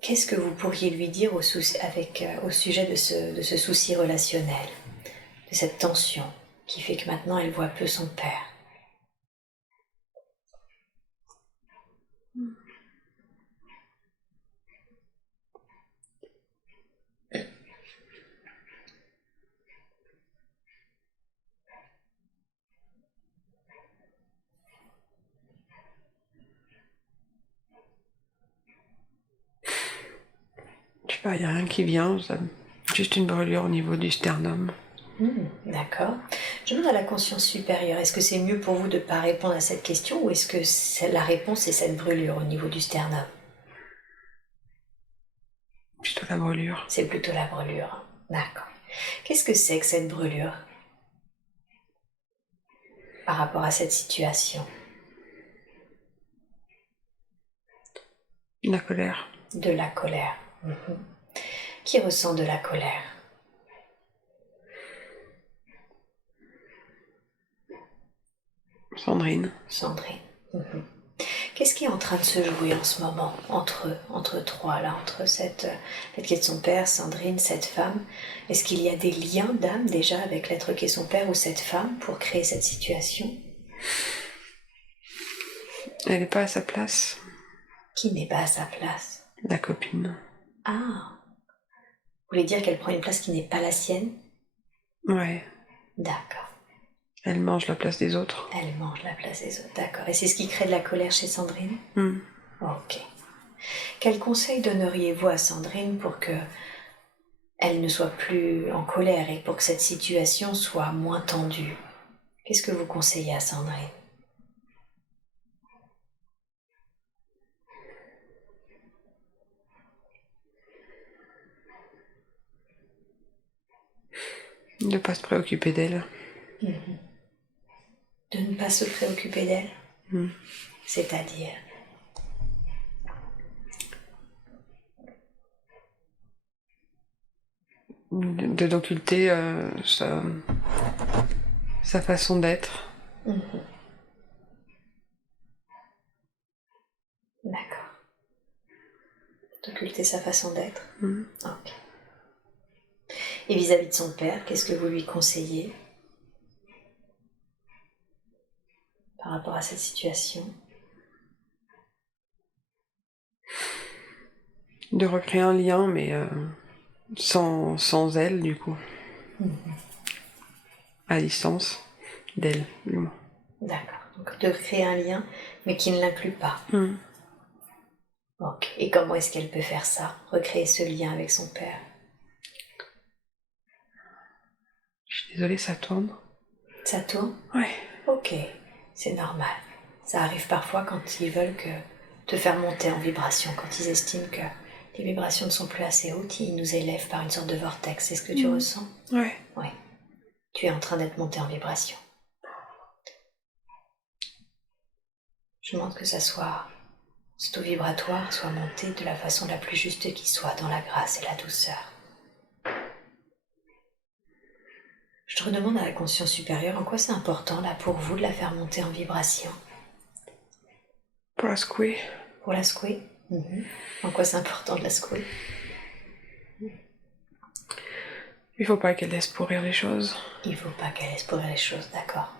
qu'est-ce que vous pourriez lui dire au sujet de ce souci relationnel, de cette tension qui fait que maintenant elle voit peu son père? Je sais pas, il n'y a rien qui vient, juste une brûlure au niveau du sternum. D'accord. Je demande à la conscience supérieure, est-ce que c'est mieux pour vous de ne pas répondre à cette question ou est-ce que la réponse est cette brûlure au niveau du sternum? Plutôt la brûlure. C'est plutôt la brûlure. D'accord. Qu'est-ce que c'est que cette brûlure par rapport à cette situation? La colère. De la colère. Qui ressent de la colère? Sandrine. Sandrine. Qu'est-ce qui est en train de se jouer en ce moment entre trois, là, entre cette qui est de son père, Sandrine, cette femme? Est-ce qu'il y a des liens d'âme déjà avec l'être qui est son père ou cette femme pour créer cette situation? Elle n'est pas à sa place. Qui n'est pas à sa place? La copine. Ah, vous voulez dire qu'elle prend une place qui n'est pas la sienne? Ouais. D'accord. Elle mange la place des autres. Elle mange la place des autres, d'accord. Et c'est ce qui crée de la colère chez Sandrine? Ok. Quel conseil donneriez-vous à Sandrine pour que elle ne soit plus en colère et pour que cette situation soit moins tendue? Qu'est-ce que vous conseillez à Sandrine? De ne pas se préoccuper d'elle. De ne pas se préoccuper d'elle? C'est-à-dire? D'occulter sa façon d'être. D'accord. D'occulter sa façon d'être? Ok. Et vis-à-vis de son père, qu'est-ce que vous lui conseillez par rapport à cette situation? De recréer un lien, mais sans elle, du coup. À distance d'elle, du moins. D'accord. Donc de créer un lien, mais qui ne l'inclut pas. Ok. Et comment est-ce qu'elle peut faire ça? Recréer ce lien avec son père? Je suis désolée, ça tourne. Ça tourne? Ouais. Ok. C'est normal. Ça arrive parfois quand ils veulent te faire monter en vibration, quand ils estiment que les vibrations ne sont plus assez hautes, ils nous élèvent par une sorte de vortex. C'est ce que tu ressens? Ouais. Oui. Tu es en train d'être monté en vibration. Je demande que ça soit, ce taux vibratoire soit monté de la façon la plus juste qui soit, dans la grâce et la douceur. Je te redemande à la conscience supérieure en quoi c'est important là pour vous de la faire monter en vibration. Pour la secouer. Pour la secouer? En quoi c'est important de la secouer? Il faut pas qu'elle laisse pourrir les choses. Il faut pas qu'elle laisse pourrir les choses, d'accord.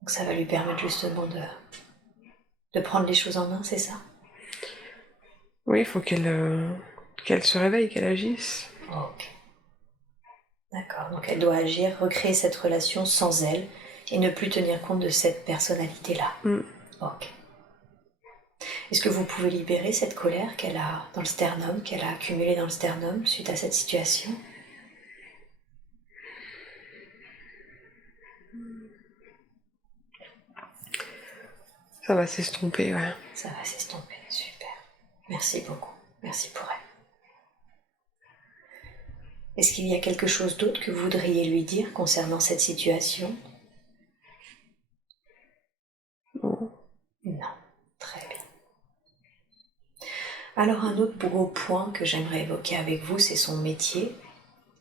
Donc ça va lui permettre justement de prendre les choses en main, c'est ça? Oui, il faut qu'elle se réveille, qu'elle agisse. Ok. D'accord, donc elle doit agir, recréer cette relation sans elle et ne plus tenir compte de cette personnalité-là. Ok. Est-ce que vous pouvez libérer cette colère qu'elle a dans le sternum, qu'elle a accumulée dans le sternum suite à cette situation? Ça va s'estomper, ouais. Ça va s'estomper, super. Merci beaucoup, merci pour elle. Est-ce qu'il y a quelque chose d'autre que vous voudriez lui dire concernant cette situation? Non. Non, très bien. Alors un autre gros point que j'aimerais évoquer avec vous, c'est son métier.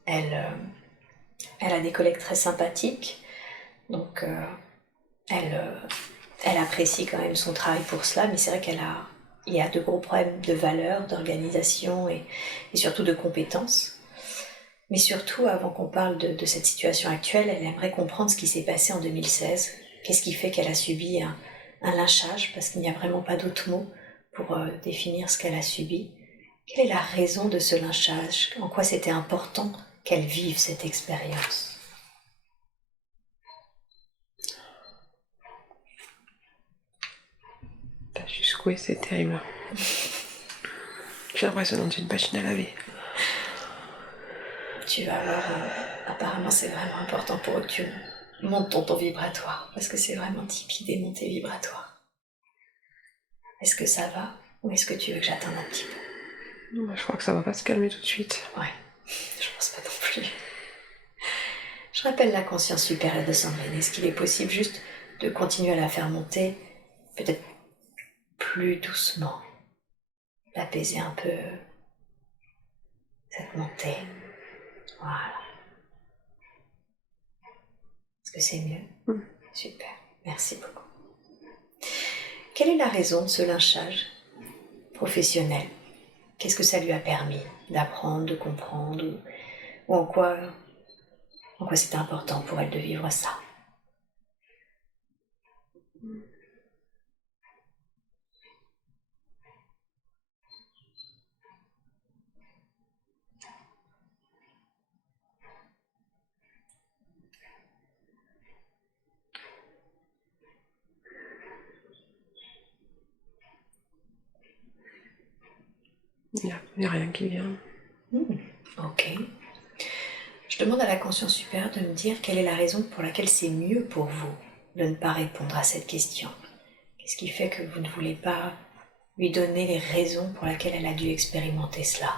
Elle a des collègues très sympathiques, donc elle apprécie quand même son travail pour cela, mais c'est vrai il y a de gros problèmes de valeur, d'organisation et surtout de compétences. Mais surtout, avant qu'on parle de cette situation actuelle, elle aimerait comprendre ce qui s'est passé en 2016. Qu'est-ce qui fait qu'elle a subi un lynchage, parce qu'il n'y a vraiment pas d'autre mot pour définir ce qu'elle a subi. Quelle est la raison de ce lynchage? En quoi c'était important qu'elle vive cette expérience? T'as juste secoué, c'est terrible. J'ai l'impression d'être une machine à laver. Tu vas voir, apparemment c'est vraiment important pour eux que tu montes ton taux vibratoire, parce que c'est vraiment typique des montées vibratoires. Est-ce que ça va, ou est-ce que tu veux que j'attende un petit peu? Non, je crois que ça va pas se calmer tout de suite. Ouais, je pense pas non plus. Je rappelle la conscience supérieure de Sandrine. Est-ce qu'il est possible juste de continuer à la faire monter, peut-être plus doucement, d'apaiser un peu cette montée? Voilà. Est-ce que c'est mieux? Super, merci beaucoup. Quelle est la raison de ce lynchage professionnel? Qu'est-ce que ça lui a permis d'apprendre, de comprendre, ou en quoi c'était important pour elle de vivre ça? Il n'y a rien qui vient. Ok. Je demande à la conscience supérieure de me dire quelle est la raison pour laquelle c'est mieux pour vous de ne pas répondre à cette question. Qu'est-ce qui fait que vous ne voulez pas lui donner les raisons pour lesquelles elle a dû expérimenter cela?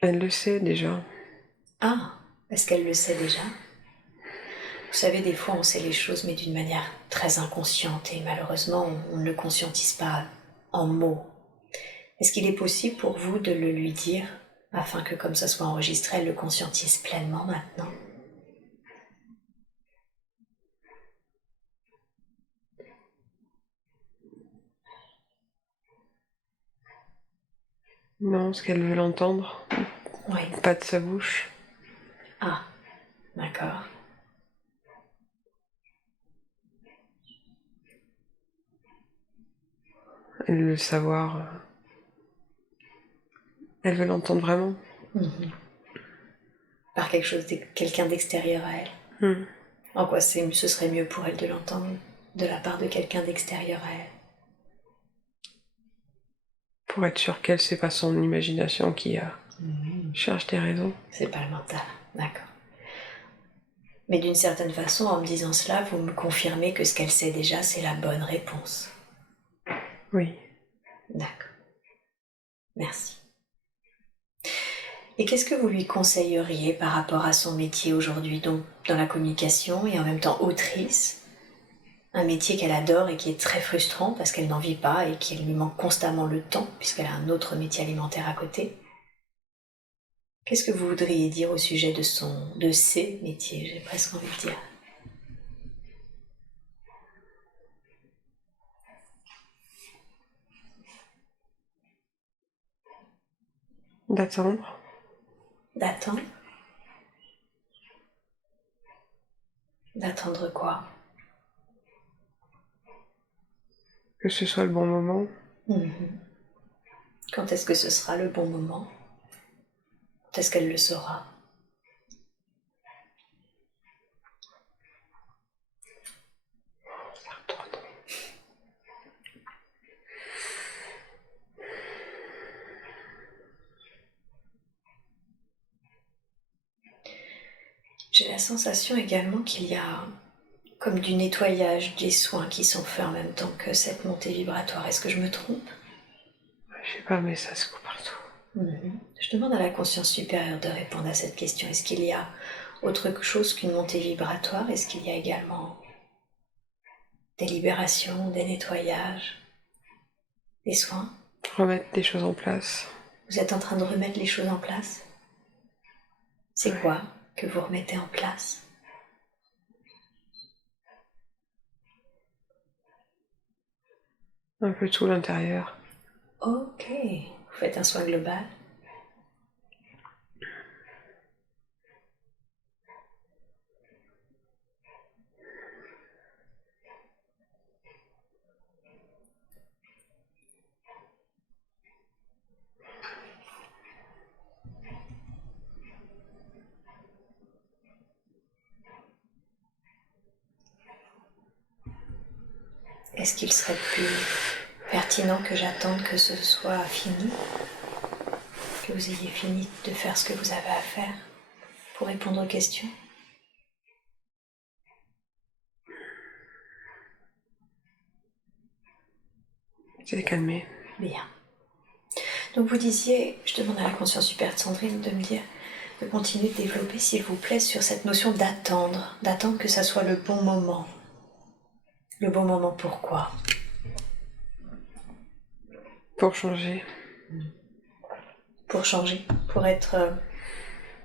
Elle le sait déjà. Ah, est-ce qu'elle le sait déjà? Vous savez, des fois on sait les choses mais d'une manière très inconsciente et malheureusement on ne le conscientise pas en mots. Est-ce qu'il est possible pour vous de le lui dire afin que comme ça soit enregistré, elle le conscientise pleinement maintenant? Non, ce qu'elle veut l'entendre. Oui. Pas de sa bouche. Ah, d'accord. Elle veut le savoir. Elle veut l'entendre vraiment. Par quelqu'un d'extérieur à elle. En quoi ce serait mieux pour elle de l'entendre de la part de quelqu'un d'extérieur à elle? Pour être sûr qu'elle, c'est pas son imagination qui cherche des raisons. C'est pas le mental, d'accord. Mais d'une certaine façon, en me disant cela, vous me confirmez que ce qu'elle sait déjà, c'est la bonne réponse. Oui. D'accord. Merci. Et qu'est-ce que vous lui conseilleriez par rapport à son métier aujourd'hui, donc dans la communication et en même temps autrice? Un métier qu'elle adore et qui est très frustrant parce qu'elle n'en vit pas et qu'il lui manque constamment le temps puisqu'elle a un autre métier alimentaire à côté. Qu'est-ce que vous voudriez dire au sujet de ses métiers, j'ai presque envie de dire? D'attendre. D'attendre? D'attendre quoi? Que ce soit le bon moment. Quand est-ce que ce sera le bon moment? Quand est-ce qu'elle le saura? J'ai la sensation également qu'il y a comme du nettoyage, des soins qui sont faits en même temps que cette montée vibratoire. Est-ce que je me trompe? Je sais pas, mais ça secoue partout. Je demande à la conscience supérieure de répondre à cette question. Est-ce qu'il y a autre chose qu'une montée vibratoire? Est-ce qu'il y a également des libérations, des nettoyages, des soins? Remettre des choses en place. Vous êtes en train de remettre les choses en place? C'est quoi que vous remettez en place? Un peu tout l'intérieur. Ok, vous faites un soin global. Est-ce qu'il serait plus pertinent que j'attende que ce soit fini, que vous ayez fini de faire ce que vous avez à faire pour répondre aux questions? C'est calmé. Bien. Donc vous disiez, je demande à la conscience supérieure de Sandrine de me dire, de continuer de développer s'il vous plaît sur cette notion d'attendre que ça soit le bon moment. Le bon moment pourquoi? Pour changer. Pour changer, pour être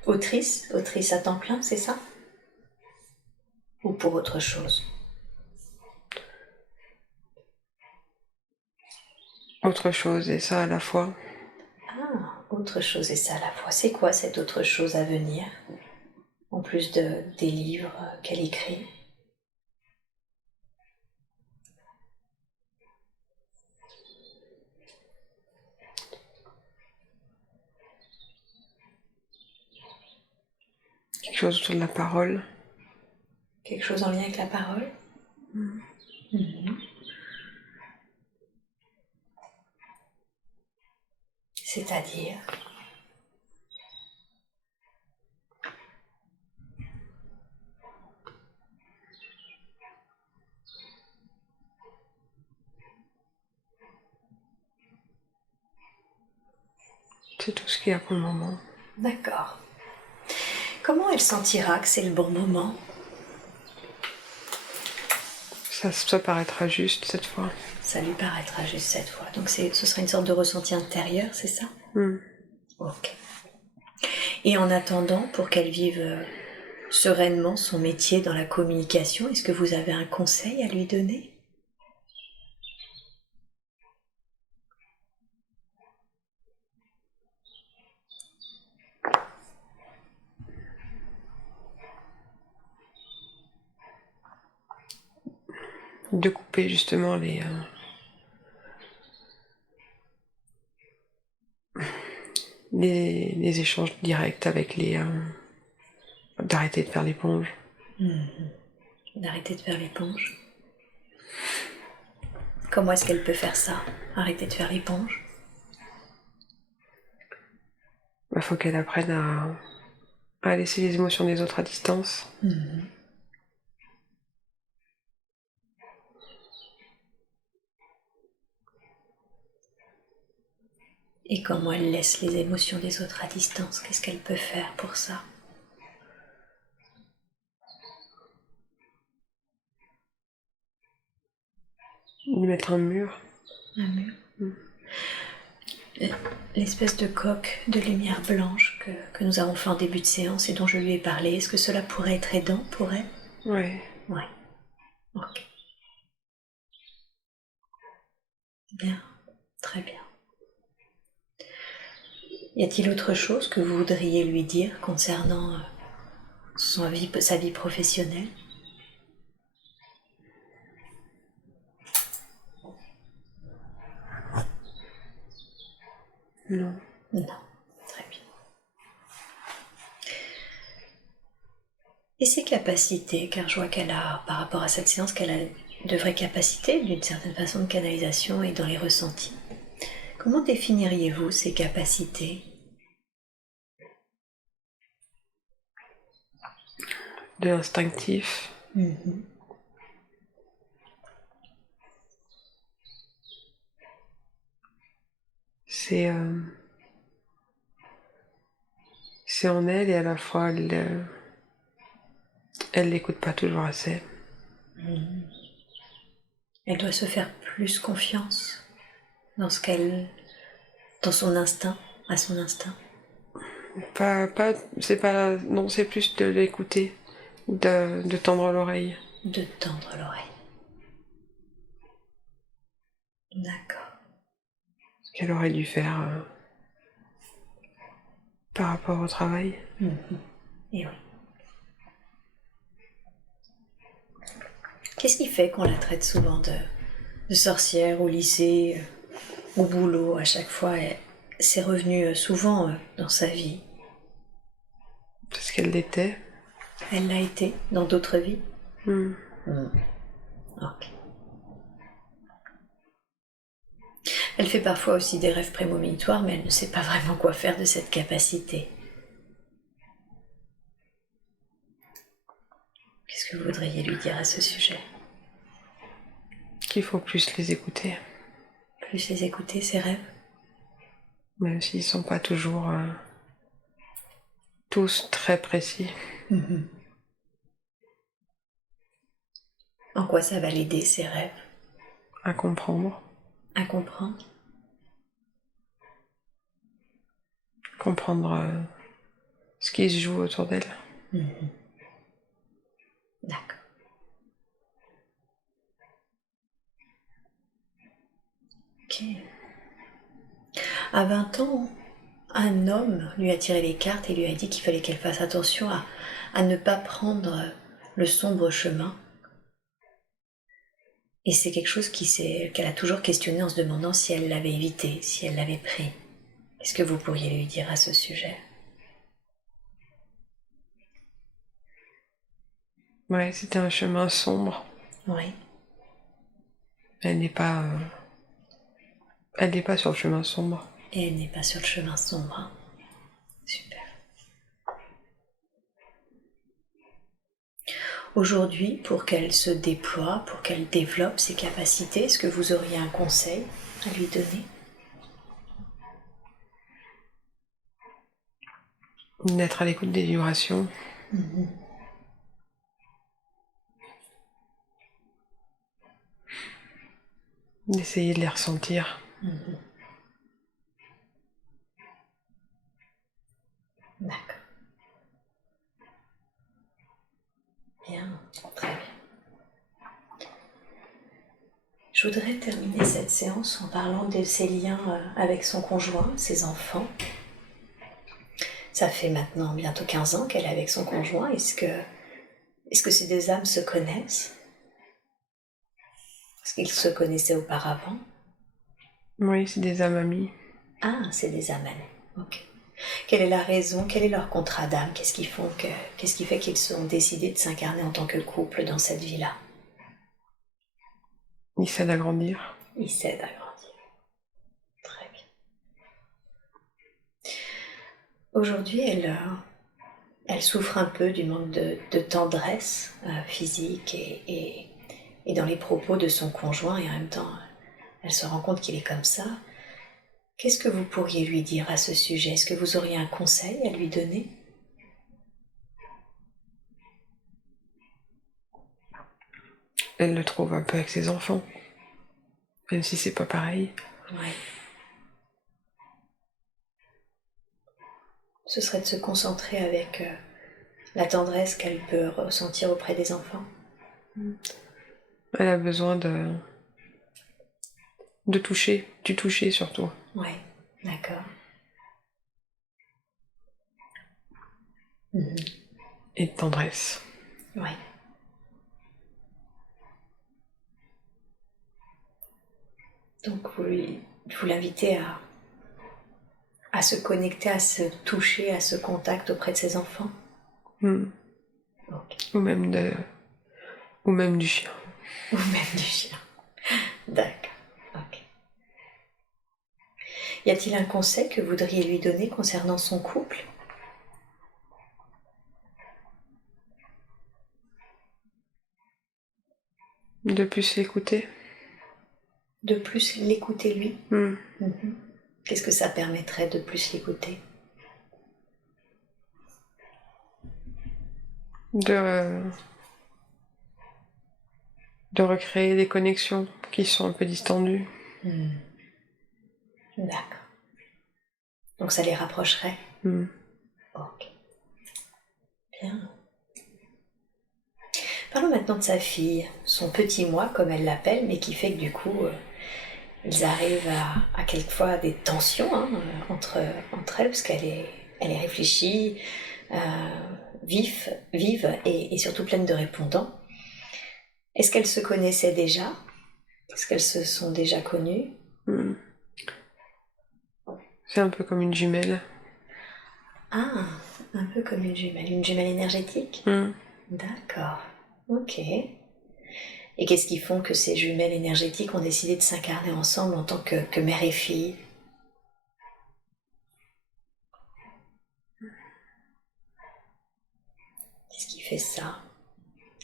autrice à temps plein, c'est ça? Ou pour autre chose? Autre chose et ça à la fois. Ah, autre chose et ça à la fois. C'est quoi cette autre chose à venir? En plus des livres qu'elle écrit. Quelque chose autour de la parole. Quelque chose en lien avec la parole? C'est-à-dire? C'est tout ce qu'il y a pour le moment. D'accord. Comment elle sentira que c'est le bon moment? Ça paraîtra juste cette fois. Ça lui paraîtra juste cette fois. Donc ce sera une sorte de ressenti intérieur, c'est ça? Ok. Et en attendant, pour qu'elle vive sereinement son métier dans la communication, est-ce que vous avez un conseil à lui donner? De couper justement les échanges directs avec d'arrêter de faire l'éponge. D'arrêter de faire l'éponge. Comment est-ce qu'elle peut faire ça? Arrêter de faire l'éponge? Il faut qu'elle apprenne à laisser les émotions des autres à distance. Et comment elle laisse les émotions des autres à distance? Qu'est-ce qu'elle peut faire pour ça? Lui mettre un mur. Un mur. L'espèce de coque de lumière blanche que nous avons fait en début de séance et dont je lui ai parlé, est-ce que cela pourrait être aidant pour elle? Ouais. Ouais. Ok. Bien. Très bien. Y a-t-il autre chose que vous voudriez lui dire concernant sa vie professionnelle? Non. Non. Très bien. Et ses capacités, car je vois qu'elle a, par rapport à cette séance, qu'elle a de vraies capacités d'une certaine façon de canalisation et dans les ressentis. Comment définiriez-vous ces capacités? De l'instinctif. C'est c'est en elle et à la fois elle l'écoute pas toujours assez. Elle doit se faire plus confiance dans son instinct, à son instinct. Non, c'est plus de l'écouter, de tendre l'oreille. De tendre l'oreille. D'accord. Ce qu'elle aurait dû faire par rapport au travail. Et oui. Qu'est-ce qui fait qu'on la traite souvent de sorcière au lycée, au boulot, à chaque fois? C'est revenu souvent dans sa vie. Parce qu'elle l'était. Elle l'a été dans d'autres vies. Ok. Elle fait parfois aussi des rêves prémonitoires, mais elle ne sait pas vraiment quoi faire de cette capacité. Qu'est-ce que vous voudriez lui dire à ce sujet? Qu'il faut plus les écouter. Plus les écouter, ses rêves? Même s'ils sont pas toujours tous très précis. En quoi ça va l'aider, ses rêves? À comprendre. À comprendre? Comprendre ce qui se joue autour d'elle. D'accord. Ok. À 20 ans, un homme lui a tiré les cartes et lui a dit qu'il fallait qu'elle fasse attention à ne pas prendre le sombre chemin. Et c'est quelque chose qu'elle a toujours questionné en se demandant si elle l'avait évité, si elle l'avait pris. Qu'est-ce que vous pourriez lui dire à ce sujet? Ouais, c'était un chemin sombre. Oui. Elle n'est pas sur le chemin sombre. Et elle n'est pas sur le chemin sombre. Super. Aujourd'hui, pour qu'elle se déploie, pour qu'elle développe ses capacités, est-ce que vous auriez un conseil à lui donner? D'être à l'écoute des vibrations. D'essayer de les ressentir. D'accord. Bien, très bien. Je voudrais terminer cette séance en parlant de ses liens avec son conjoint, ses enfants. Ça fait maintenant bientôt 15 ans qu'elle est avec son conjoint. Est-ce que ces deux âmes se connaissent? Est-ce qu'ils se connaissaient auparavant? Oui, c'est des âmes amies. Ah, c'est des âmes amies. Ok. Quelle est la raison? Quel est leur contrat d'âme? Qu'est-ce qui fait qu'ils ont décidé de s'incarner en tant que couple dans cette vie-là? Ils s'aident à grandir. Ils s'aident à grandir. Très bien. Aujourd'hui, elle souffre un peu du manque de tendresse physique et dans les propos de son conjoint, et en même temps, elle se rend compte qu'il est comme ça. Qu'est-ce que vous pourriez lui dire à ce sujet? Est-ce que vous auriez un conseil à lui donner? Elle le trouve un peu avec ses enfants, même si c'est pas pareil. Ouais. Ce serait de se concentrer avec la tendresse qu'elle peut ressentir auprès des enfants. Elle a besoin de toucher, du toucher surtout. Ouais, d'accord. Et de tendresse. Ouais. Donc vous l'invitez à se connecter, à se toucher, à ce contact auprès de ses enfants. Okay. Ou même du chien. Ou même du chien. D'accord. Ok. Y a-t-il un conseil que vous voudriez lui donner concernant son couple? De plus l'écouter. De plus l'écouter lui? Qu'est-ce que ça permettrait de plus l'écouter? de recréer des connexions qui sont un peu distendues. D'accord. Donc ça les rapprocherait. Ok. Bien. Parlons maintenant de sa fille, son petit moi comme elle l'appelle, mais qui fait que du coup ils arrivent à quelquefois des tensions entre elles, parce qu'elle est réfléchie, vive et surtout pleine de répondants. Est-ce qu'elles se connaissaient déjà? Est-ce qu'elles se sont déjà connues? C'est un peu comme une jumelle. Ah, un peu comme une jumelle énergétique? D'accord, ok. Et qu'est-ce qui font que ces jumelles énergétiques ont décidé de s'incarner ensemble en tant que mère et fille? Qu'est-ce qui fait ça?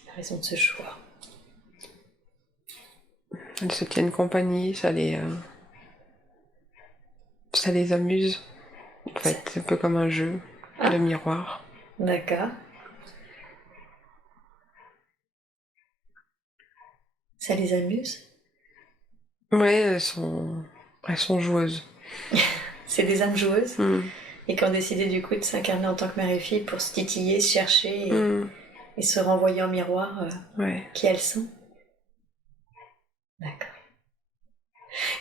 La raison de ce choix? Elles se tiennent compagnie, ça les amuse. En fait, c'est un peu comme un jeu de miroir. D'accord. Ça les amuse? Ouais, elles sont joueuses. C'est des âmes joueuses? Et qui ont décidé du coup de s'incarner en tant que mère et fille pour se titiller, se chercher et se renvoyer en miroir qui elles sont? D'accord.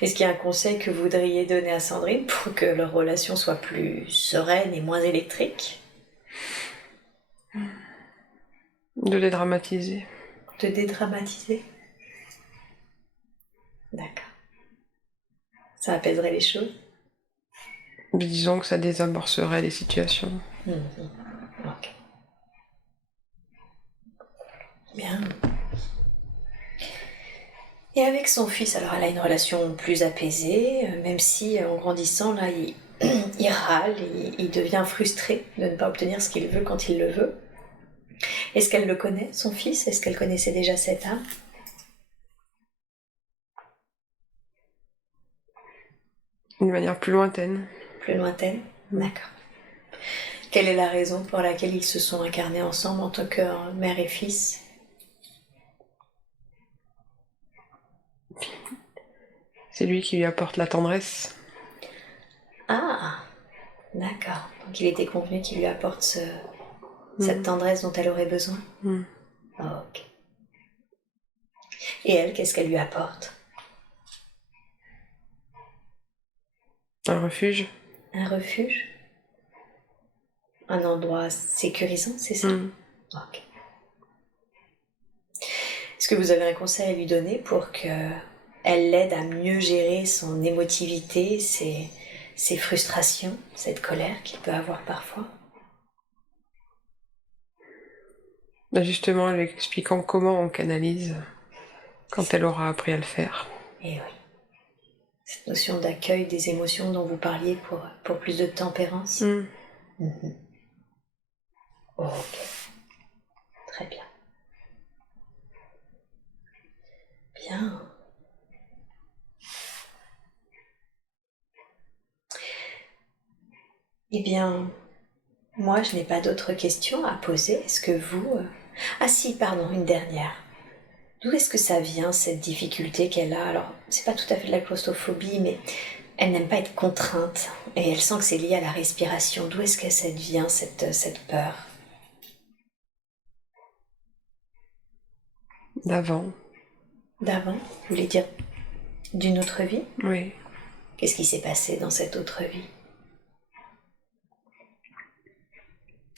Est-ce qu'il y a un conseil que vous voudriez donner à Sandrine pour que leur relation soit plus sereine et moins électrique? De les dramatiser. De dédramatiser? D'accord. Ça apaiserait les choses? Disons que ça désamorcerait les situations. Ok. Bien. Et avec son fils, alors elle a une relation plus apaisée, même si en grandissant, là, il râle, il devient frustré de ne pas obtenir ce qu'il veut quand il le veut. Est-ce qu'elle le connaît, son fils? Est-ce qu'elle connaissait déjà cette âme? D'une manière plus lointaine. Plus lointaine? D'accord. Quelle est la raison pour laquelle ils se sont incarnés ensemble en tant que mère et fils? C'est lui qui lui apporte la tendresse. Ah, d'accord. Donc il était convenu qu'il lui apporte cette tendresse dont elle aurait besoin? Ok. Et elle, qu'est-ce qu'elle lui apporte? Un refuge. Un refuge? Un endroit sécurisant, c'est ça? Ok. Est-ce que vous avez un conseil à lui donner pour qu'elle l'aide à mieux gérer son émotivité, ses frustrations, cette colère qu'il peut avoir parfois? Justement, en lui expliquant comment on canalise quand elle aura appris à le faire. Et oui. Cette notion d'accueil des émotions dont vous parliez pour plus de tempérance. Ok. Très bien. Bien. Eh bien, moi, je n'ai pas d'autres questions à poser. Est-ce que vous... Ah si, pardon, une dernière. D'où est-ce que ça vient, cette difficulté qu'elle a? Alors, c'est pas tout à fait de la claustrophobie, mais elle n'aime pas être contrainte. Et elle sent que c'est lié à la respiration. D'où est-ce que ça vient, cette peur? D'avant. D'avant? Vous voulez dire d'une autre vie? Oui. Qu'est-ce qui s'est passé dans cette autre vie?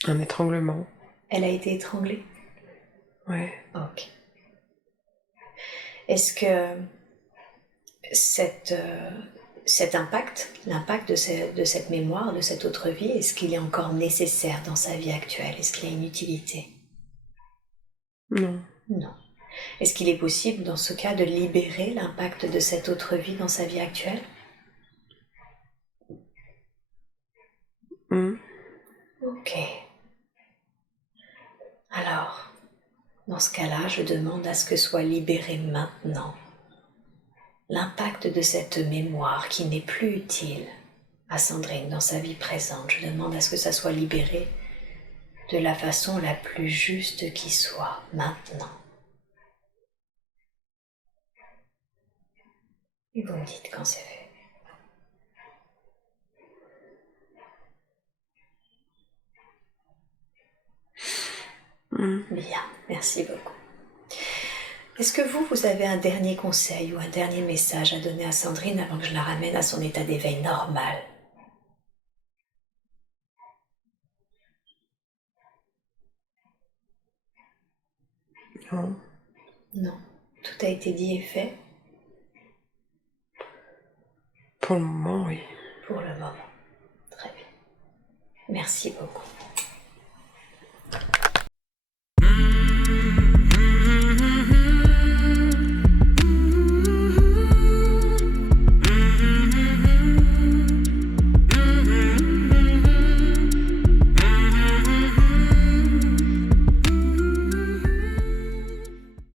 Un étranglement. Elle a été étranglée? Ouais. Ok. Est-ce que cet impact, l'impact de cette mémoire, de cette autre vie, est-ce qu'il est encore nécessaire dans sa vie actuelle? Est-ce qu'il a une utilité? Non. Non. Est-ce qu'il est possible, dans ce cas, de libérer l'impact de cette autre vie dans sa vie actuelle? Ok. Alors, dans ce cas-là, je demande à ce que soit libéré maintenant l'impact de cette mémoire qui n'est plus utile à Sandrine dans sa vie présente. Je demande à ce que ça soit libéré de la façon la plus juste qui soit, maintenant. Et vous me dites quand c'est fait. Bien, merci beaucoup. Est-ce que vous avez un dernier conseil ou un dernier message à donner à Sandrine avant que je la ramène à son état d'éveil normal? Non. Non, tout a été dit et fait? Pour le moment, oui. Pour le moment. Très bien. Merci beaucoup.